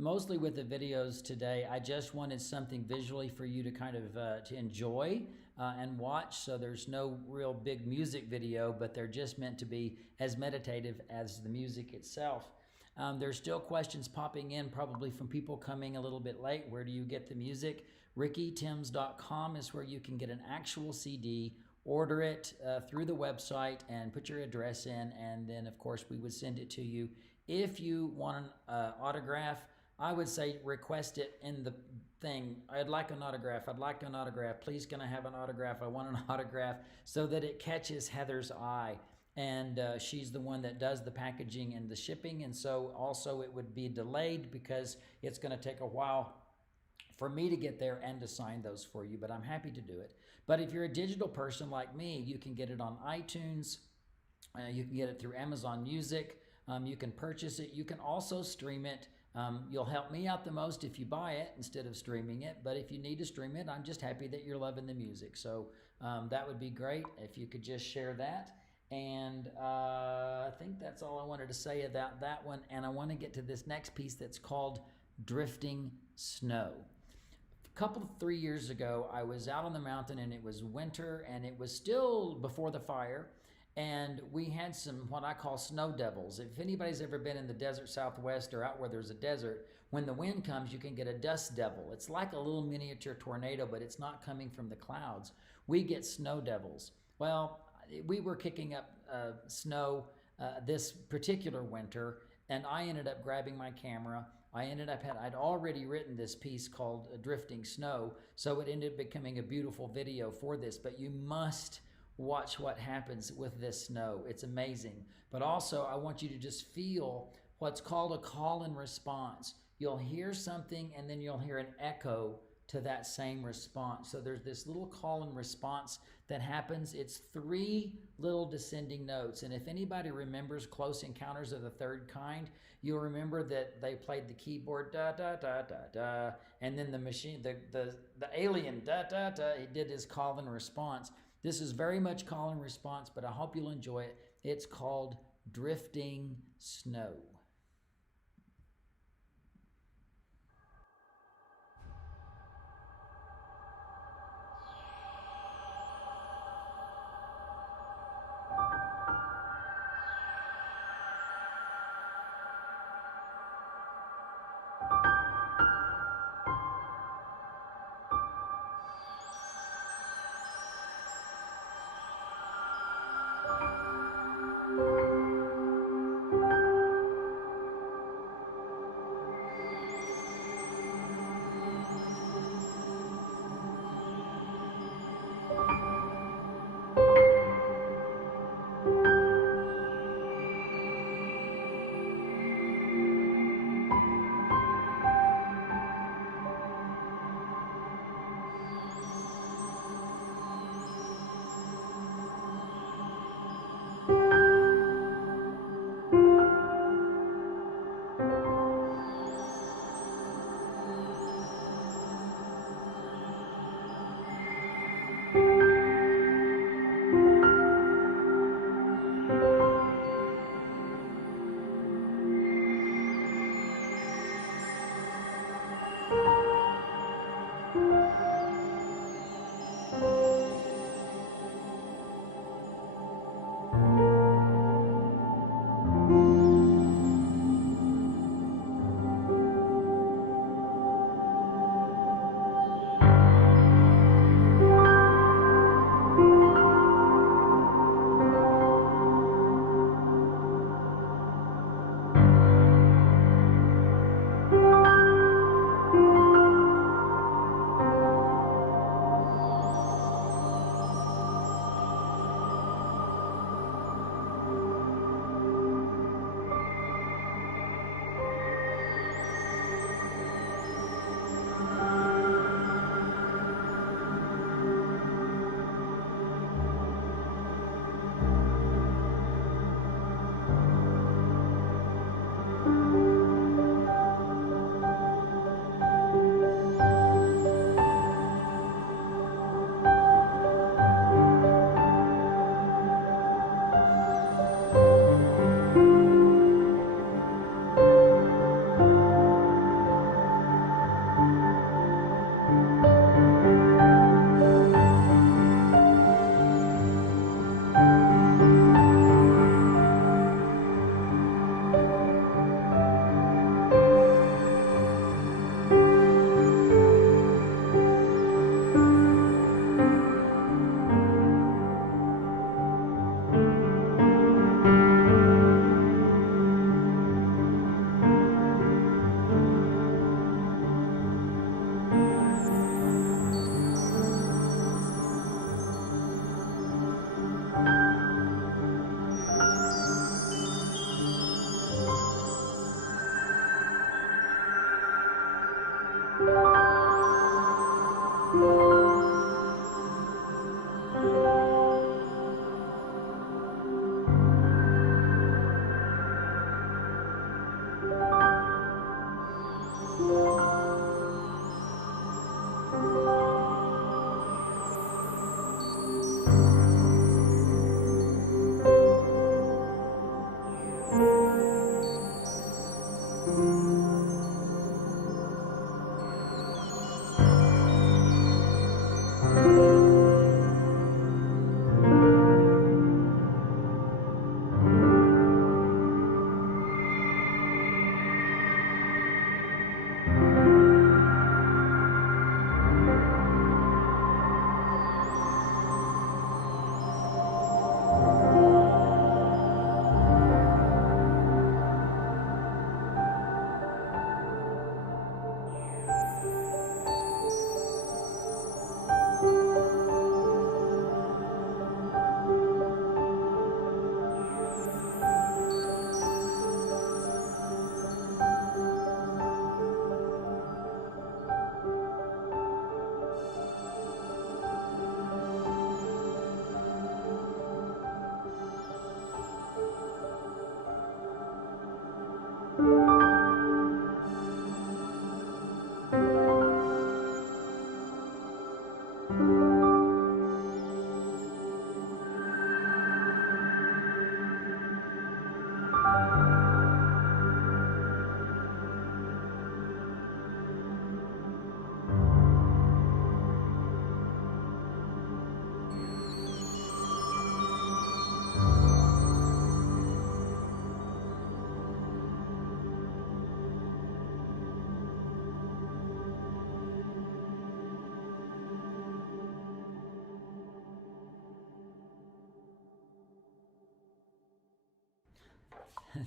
mostly with the videos today, I just wanted something visually for you to kind of to enjoy and watch. So there's no real big music video, but they're just meant to be as meditative as the music itself. There's still questions popping in, probably from people coming a little bit late. Where do you get the music? RickyTims.com is where you can get an actual CD. Order it through the website and put your address in, and then of course we would send it to you. If you want an autograph, I would say request it in the thing. I'd like an autograph. I'd like an autograph. Please, can I have an autograph? I want an autograph, so that it catches Heather's eye. And she's the one that does the packaging and the shipping, and so also it would be delayed because it's going to take a while for me to get there and to sign those for you, but I'm happy to do it. But if you're a digital person like me, you can get it on iTunes, you can get it through Amazon Music, you can purchase it, you can also stream it. You'll help me out the most if you buy it instead of streaming it, but if you need to stream it, I'm just happy that you're loving the music. So that would be great if you could just share that. And I think that's all I wanted to say about that one. And I want to get to this next piece that's called Drifting Snow. Couple 3 years ago, I was out on the mountain, and it was winter, and it was still before the fire, and we had some what I call snow devils. If anybody's ever been in the desert Southwest or out where there's a desert, when the wind comes, you can get a dust devil. It's like a little miniature tornado, but it's not coming from the clouds. We get snow devils. Well, we were kicking up snow this particular winter, and I ended up grabbing my camera. I'd already written this piece called Drifting Snow, so it ended up becoming a beautiful video for this, but you must watch what happens with this snow. It's amazing. But also, I want you to just feel what's called a call and response. You'll hear something, and then you'll hear an echo to that same response. So there's this little call and response that happens. It's 3 little descending notes. And if anybody remembers Close Encounters of the Third Kind, you'll remember that they played the keyboard da da da da da, and then the machine, the alien da da da, he did his call and response. This is very much call and response, but I hope you'll enjoy it. It's called Drifting Snow.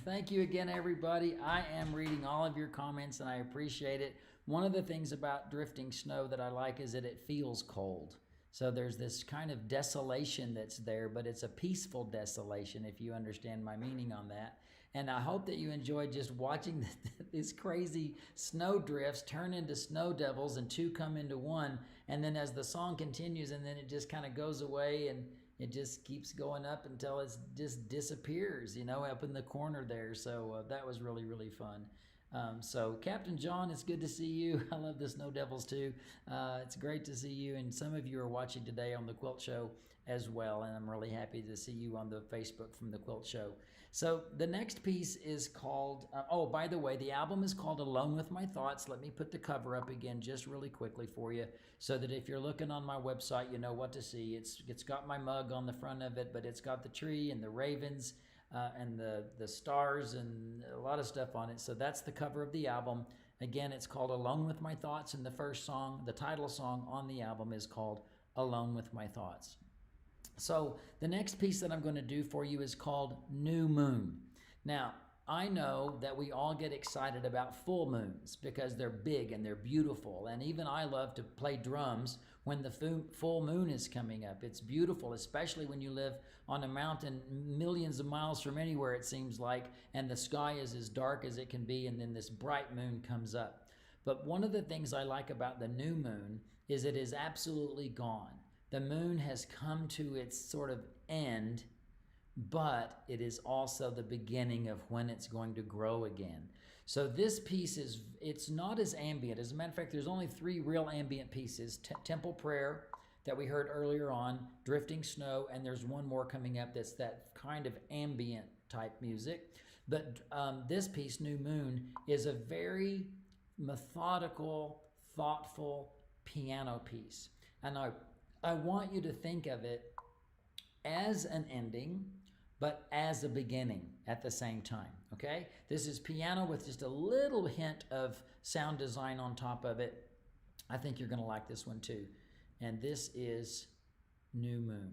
Thank you again, everybody. I am reading all of your comments and I appreciate it. One of the things about drifting snow that I like is that it feels cold. So there's this kind of desolation that's there, but it's a peaceful desolation, if you understand my meaning on that. And I hope that you enjoyed just watching these crazy snow drifts turn into snow devils and two come into one. And then as the song continues, and then it just kind of goes away and it just keeps going up until it just disappears, up in the corner there. So that was really, really fun. So Captain John, it's good to see you. I love the Snow Devils too. It's great to see you. And some of you are watching today on the Quilt Show as well. And I'm really happy to see you on the Facebook from the Quilt Show. So the next piece is called, oh, by the way, the album is called Alone with My Thoughts. Let me put the cover up again just really quickly for you so that if you're looking on my website, you know what to see. It's got my mug on the front of it, but it's got the tree and the ravens and the stars and a lot of stuff on it. So that's the cover of the album. Again, it's called Alone with My Thoughts, and the first song, the title song on the album is called Alone with My Thoughts. So the next piece that I'm going to do for you is called New Moon. Now, I know that we all get excited about full moons because they're big and they're beautiful. And even I love to play drums when the full moon is coming up. It's beautiful, especially when you live on a mountain millions of miles from anywhere, it seems like, and the sky is as dark as it can be, and then this bright moon comes up. But one of the things I like about the new moon is it is absolutely gone. The moon has come to its sort of end, but it is also the beginning of when it's going to grow again. So this piece it's not as ambient. As a matter of fact, there's only 3 real ambient pieces: Temple Prayer that we heard earlier on, Drifting Snow, and there's one more coming up that's that kind of ambient type music. But this piece, New Moon, is a very methodical, thoughtful piano piece. And I want you to think of it as an ending, but as a beginning at the same time, okay? This is piano with just a little hint of sound design on top of it. I think you're gonna like this one too. And this is New Moon.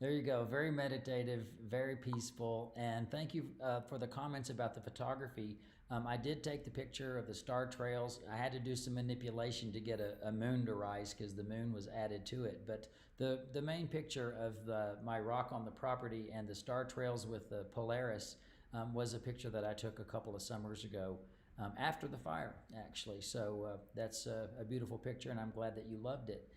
There you go. Very meditative, very peaceful. And thank you for the comments about the photography. I did take the picture of the star trails. I had to do some manipulation to get a moon to rise because the moon was added to it. But the main picture of my rock on the property and the star trails with the Polaris was a picture that I took a couple of summers ago after the fire, actually. So that's a beautiful picture, and I'm glad that you loved it.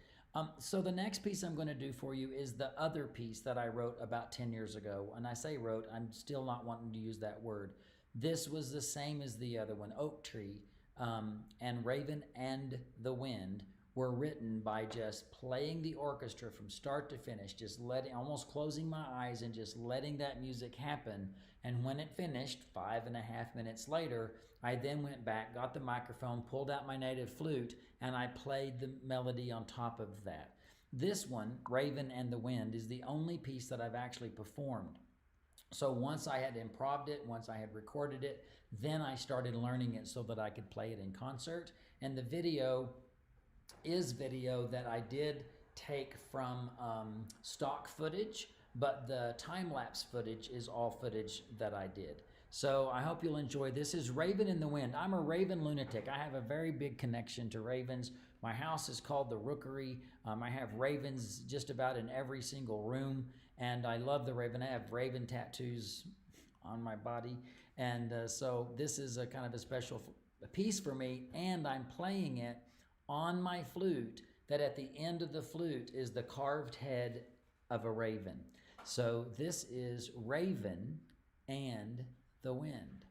So the next piece I'm going to do for you is the other piece that I wrote about 10 years ago. And I say wrote, I'm still not wanting to use that word. This was the same as the other one, Oak Tree, and Raven and the Wind were written by just playing the orchestra from start to finish, just almost closing my eyes and just letting that music happen. And when it finished, 5.5 minutes later, I then went back, got the microphone, pulled out my native flute, and I played the melody on top of that. This one, Raven and the Wind, is the only piece that I've actually performed. So once I had improv'd it, once I had recorded it, then I started learning it so that I could play it in concert. And the video is video that I did take from stock footage, but the time-lapse footage is all footage that I did. So I hope you'll enjoy. This is Raven in the Wind. I'm a Raven lunatic. I have a very big connection to ravens. My house is called the Rookery. I have ravens just about in every single room, and I love the raven. I have raven tattoos on my body, and so this is a kind of a special piece for me, and I'm playing it on my flute, that at the end of the flute is the carved head of a raven. So this is Raven and the Wind.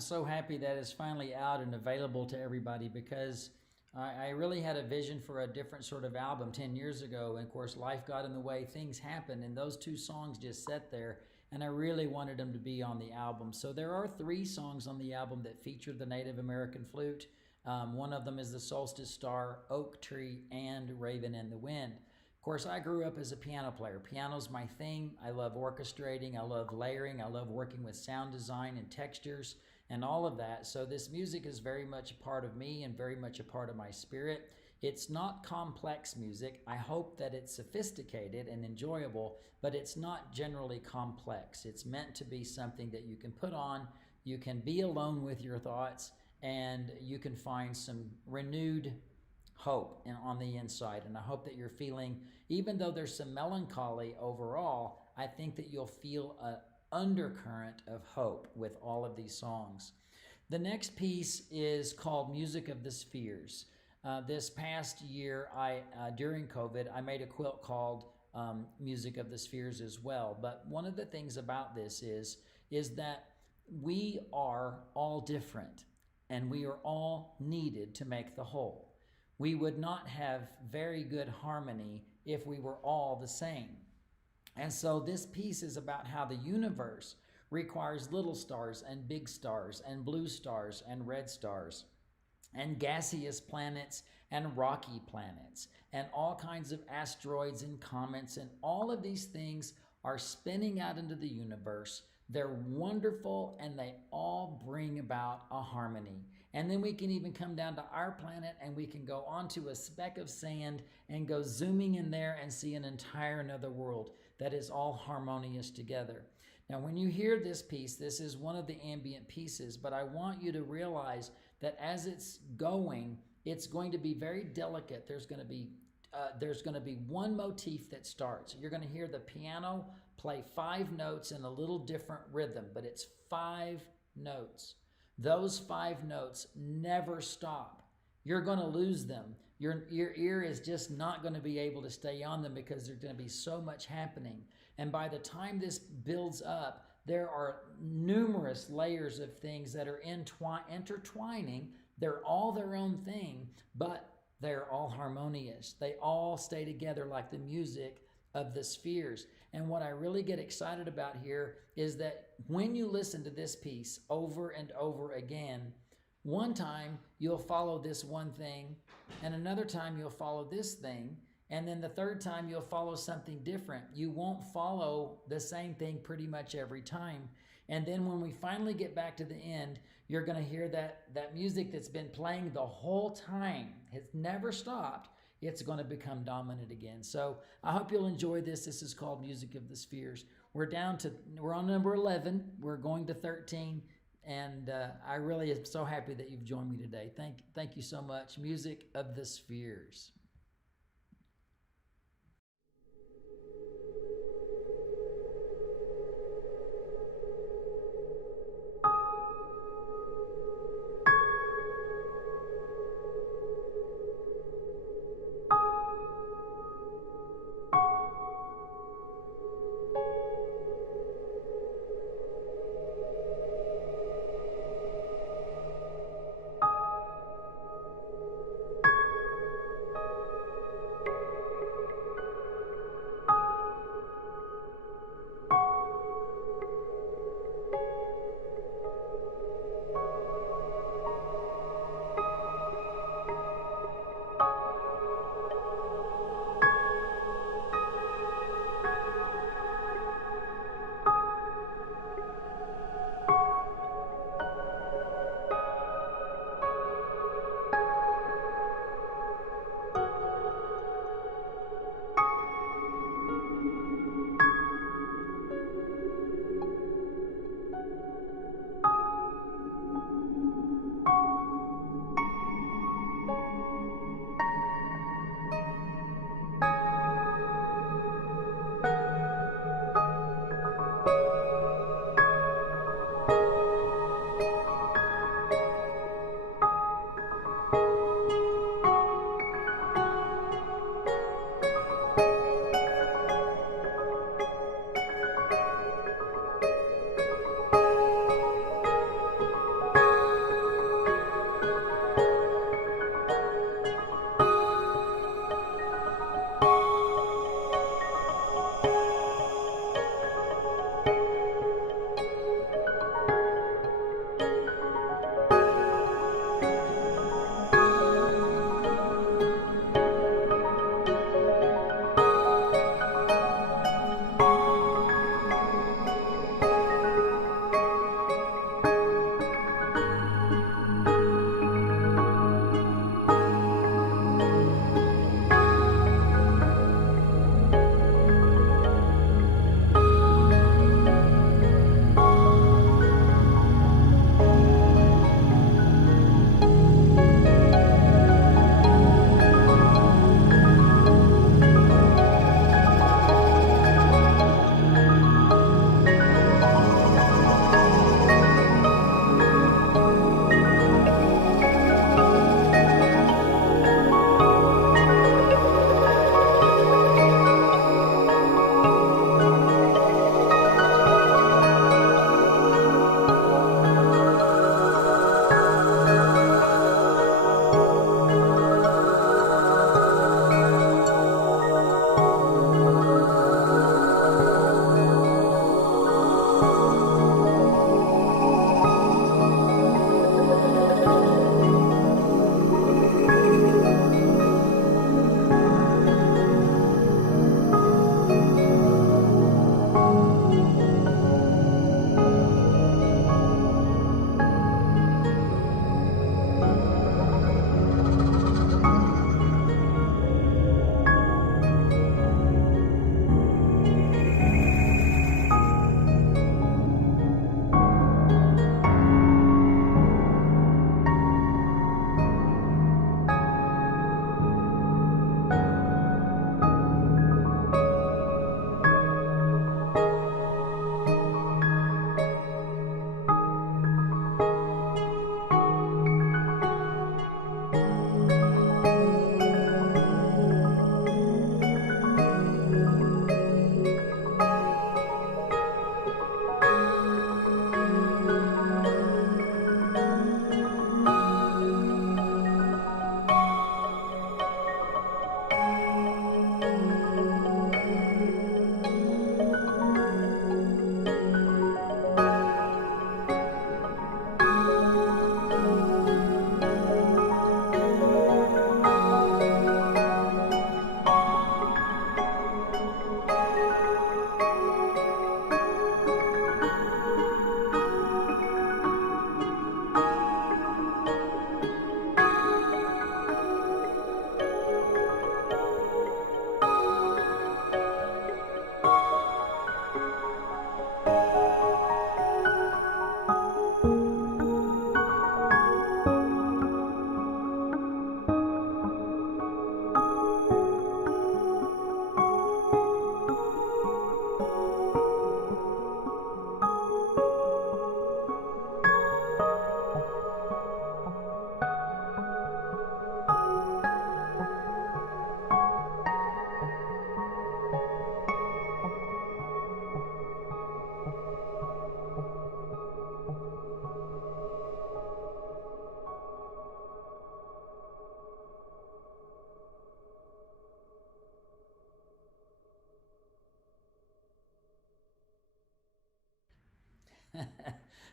I'm so happy that it's finally out and available to everybody, because I really had a vision for a different sort of album 10 years ago. And of course, life got in the way, things happened, and those two songs just sat there. And I really wanted them to be on the album. So there are 3 songs on the album that feature the Native American flute. One of them is the Solstice Star, Oak Tree, and Raven in the Wind. Of course, I grew up as a piano player. Piano's my thing. I love orchestrating. I love layering. I love working with sound design and textures and all of that. So this music is very much a part of me and very much a part of my spirit. It's not complex music. I hope that it's sophisticated and enjoyable, but it's not generally complex. It's meant to be something that you can put on, you can be alone with your thoughts, and you can find some renewed hope on the inside. And I hope that you're feeling, even though there's some melancholy overall, I think that you'll feel an undercurrent of hope with all of these songs. The next piece is called Music of the Spheres. This past year, during COVID, I made a quilt called Music of the Spheres as well. But one of the things about this is that we are all different, and we are all needed to make the whole. We would not have very good harmony if we were all the same. And so this piece is about how the universe requires little stars and big stars and blue stars and red stars and gaseous planets and rocky planets and all kinds of asteroids and comets, and all of these things are spinning out into the universe. They're wonderful, and they all bring about a harmony. And then we can even come down to our planet, and we can go onto a speck of sand and go zooming in there and see an entire another world that is all harmonious together. Now, when you hear this piece, this is one of the ambient pieces, but I want you to realize that as it's going to be very delicate. There's going to be one motif that starts. You're going to hear the piano play 5 notes in a little different rhythm, but it's 5 notes. Those 5 notes never stop. You're going to lose them. Your ear is just not going to be able to stay on them because there's going to be so much happening. And by the time this builds up, there are numerous layers of things that are intertwining. They're all their own thing, but they're all harmonious. They all stay together like the music of the spheres. And what I really get excited about here is that when you listen to this piece over and over again, one time you'll follow this one thing, and another time you'll follow this thing, and then the third time you'll follow something different. You won't follow the same thing pretty much every time. And then when we finally get back to the end, you're going to hear that music that's been playing the whole time. It's never stopped. It's going to become dominant again. So I hope you'll enjoy this. This is called Music of the Spheres. We're on number 11. We're going to 13. And I really am so happy that you've joined me today. Thank you so much. Music of the Spheres.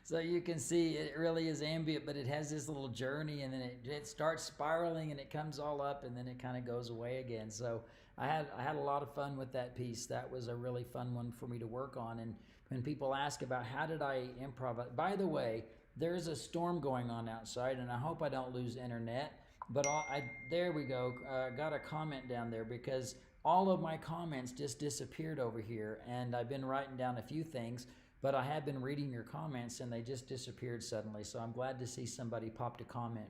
So you can see it really is ambient, but it has this little journey, and then it starts spiraling, and it comes all up, and then it kind of goes away again. So I had a lot of fun with that piece. That was a really fun one for me to work on. And when people ask about how did I improv, by the way, there's a storm going on outside, and I hope I don't lose internet. But there we go. Got a comment down there because all of my comments just disappeared over here, and I've been writing down a few things, but I have been reading your comments and they just disappeared suddenly. So I'm glad to see somebody popped a comment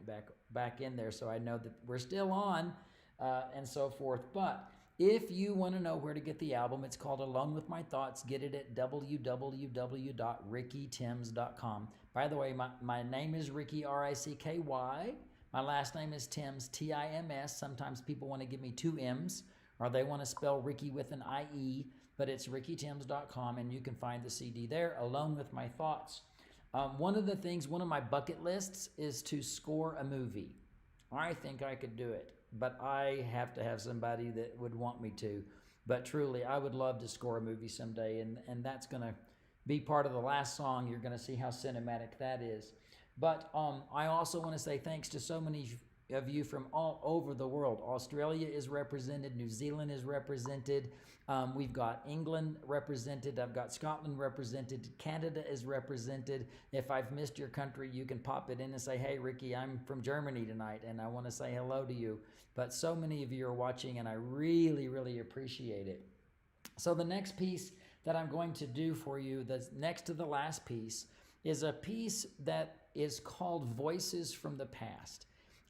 back in there, so I know that we're still on and so forth. But if you want to know where to get the album, it's called Alone with My Thoughts. Get it at www.rickytims.com. By the way, my name is Ricky, R-I-C-K-Y. My last name is Tims, T-I-M-S. Sometimes people want to give me 2 M's, or they want to spell Ricky with an I-E, but it's rickytims.com, and you can find the CD there, Alone with My Thoughts. One of my bucket lists is to score a movie. I think I could do it, but I have to have somebody that would want me to. But truly, I would love to score a movie someday, and that's going to be part of the last song. You're going to see how cinematic that is. But I also want to say thanks to so many of you from all over the world. Australia is represented, New Zealand is represented, we've got England represented, I've got Scotland represented, Canada is represented. If I've missed your country, you can pop it in and say, hey Ricky, I'm from Germany tonight and I want to say hello to you. But so many of you are watching and I really, really appreciate it. So the next piece that I'm going to do for you, that's next to the last piece, is a piece that is called Voices from the Past.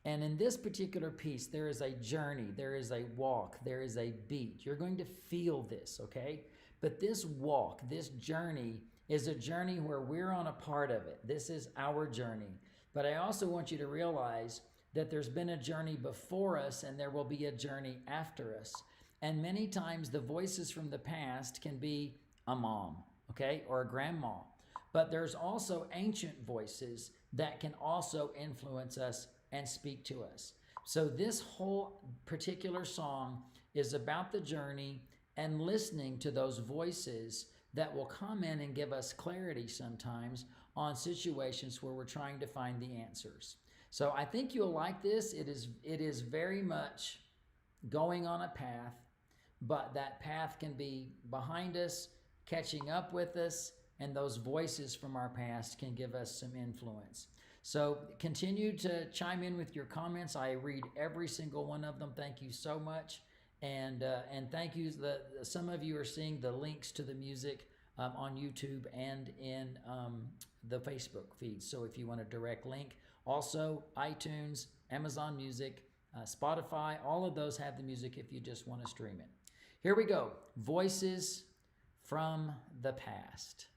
And in this particular piece, there is a journey, there is a walk, there is a beat. You're going to feel this, okay? But this walk, this journey, is a journey where we're on a part of it. This is our journey. But I also want you to realize that there's been a journey before us and there will be a journey after us. And many times the voices from the past can be a mom, okay, or a grandma. But there's also ancient voices that can also influence us and speak to us. So this whole particular song is about the journey and listening to those voices that will come in and give us clarity sometimes on situations where we're trying to find the answers. So I think you'll like this. It is very much going on a path, but that path can be behind us, catching up with us, and those voices from our past can give us some influence. So continue to chime in with your comments. I read every single one of them. Thank you so much. And thank you. Some of you are seeing the links to the music on YouTube and in the Facebook feed. So if you want a direct link, also iTunes, Amazon Music, Spotify, all of those have the music if you just want to stream it. Here we go. Voices from the Past.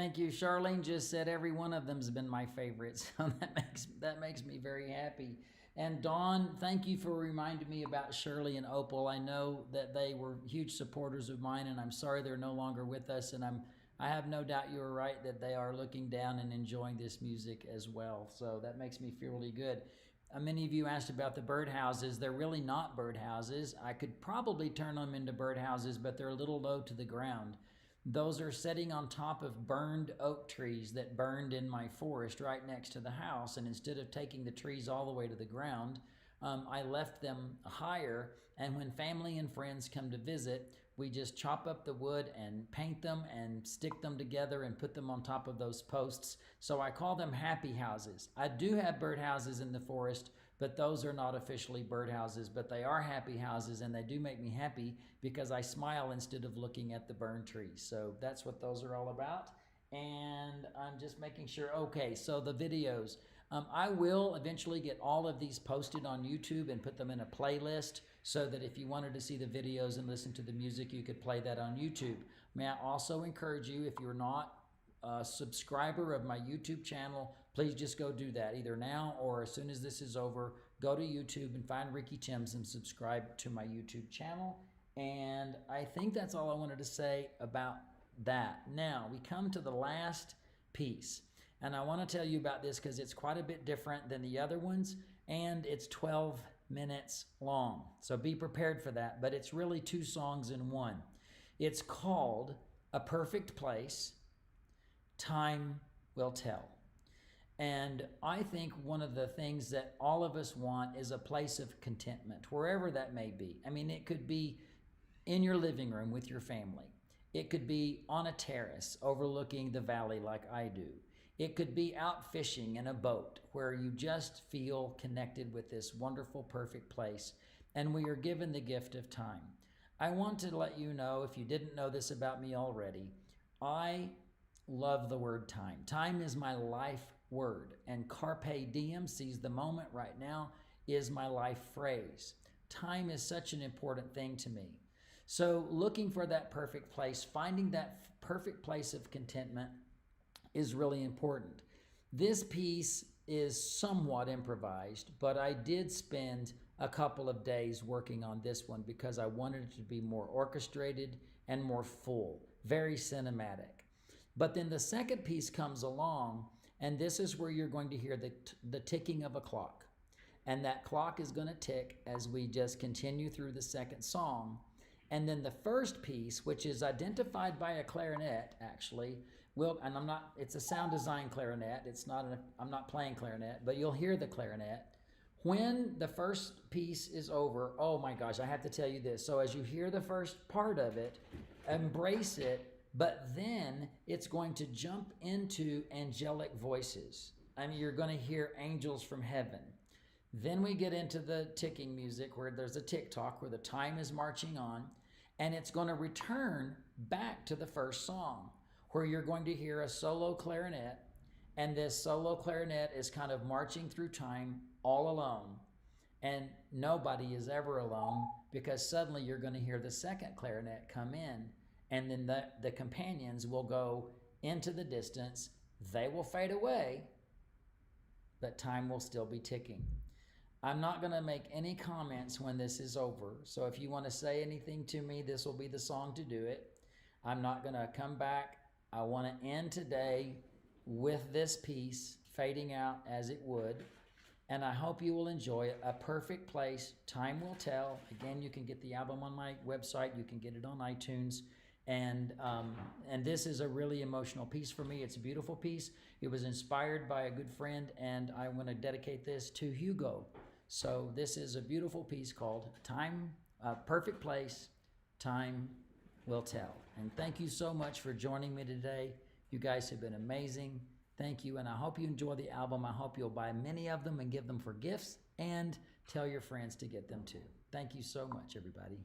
Thank you. Charlene just said every one of them's been my favorite, so that makes me very happy. And Dawn, thank you for reminding me about Shirley and Opal. I know that they were huge supporters of mine, and I'm sorry they're no longer with us. And I have no doubt you were right that they are looking down and enjoying this music as well. So that makes me feel really good. Many of you asked about the birdhouses. They're really not birdhouses. I could probably turn them into birdhouses, but they're a little low to the ground. Those are setting on top of burned oak trees that burned in my forest right next to the house. And instead of taking the trees all the way to the ground, I left them higher. And when family and friends come to visit, we just chop up the wood and paint them and stick them together and put them on top of those posts. So I call them happy houses. I do have birdhouses in the forest, but those are not officially birdhouses, but they are happy houses, and they do make me happy because I smile instead of looking at the burned trees. So that's what those are all about. And I'm just making sure, okay, so the videos. I will eventually get all of these posted on YouTube and put them in a playlist so that if you wanted to see the videos and listen to the music, you could play that on YouTube. May I also encourage you, if you're not a subscriber of my YouTube channel, please just go do that either now or as soon as this is over. Go to YouTube and find Ricky Timms and subscribe to my YouTube channel. And I think that's all I wanted to say about that. Now we come to the last piece, and I want to tell you about this because it's quite a bit different than the other ones, and it's 12 minutes long. So be prepared for that, but it's really 2 songs in one. It's called A Perfect Place, Time Will Tell. And I think one of the things that all of us want is a place of contentment, wherever that may be. I mean, it could be in your living room with your family. It could be on a terrace overlooking the valley like I do. It could be out fishing in a boat where you just feel connected with this wonderful, perfect place. And we are given the gift of time. I want to let you know, if you didn't know this about me already, I love the word time. Time is my life word, and carpe diem, seize the moment right now, is my life phrase. Time is such an important thing to me. So looking for that perfect place, finding that perfect place of contentment is really important. This piece is somewhat improvised, but I did spend a couple of days working on this one because I wanted it to be more orchestrated and more full, very cinematic. But then the second piece comes along, and this is where you're going to hear the ticking of a clock. And that clock is going to tick as we just continue through the second song. And then the first piece, which is identified by a clarinet, actually, it's a sound design clarinet. I'm not playing clarinet, but you'll hear the clarinet. When the first piece is over, oh my gosh, I have to tell you this. So as you hear the first part of it, embrace it, but then it's going to jump into angelic voices. I mean, you're going to hear angels from heaven. Then we get into the ticking music where there's a tick-tock where the time is marching on, and it's going to return back to the first song where you're going to hear a solo clarinet, and this solo clarinet is kind of marching through time all alone. And nobody is ever alone because suddenly you're going to hear the second clarinet come in, and then the companions will go into the distance. They will fade away, but time will still be ticking. I'm not going to make any comments when this is over. So if you want to say anything to me, this will be the song to do it. I'm not going to come back. I want to end today with this piece fading out as it would. And I hope you will enjoy it. A Perfect Place, Time Will Tell. Again, you can get the album on my website. You can get it on iTunes. And this is a really emotional piece for me. It's a beautiful piece. It was inspired by a good friend, and I want to dedicate this to Hugo. So this is a beautiful piece called Perfect Place, Time Will Tell. And thank you so much for joining me today. You guys have been amazing. Thank you, and I hope you enjoy the album. I hope you'll buy many of them and give them for gifts, and tell your friends to get them too. Thank you so much, everybody.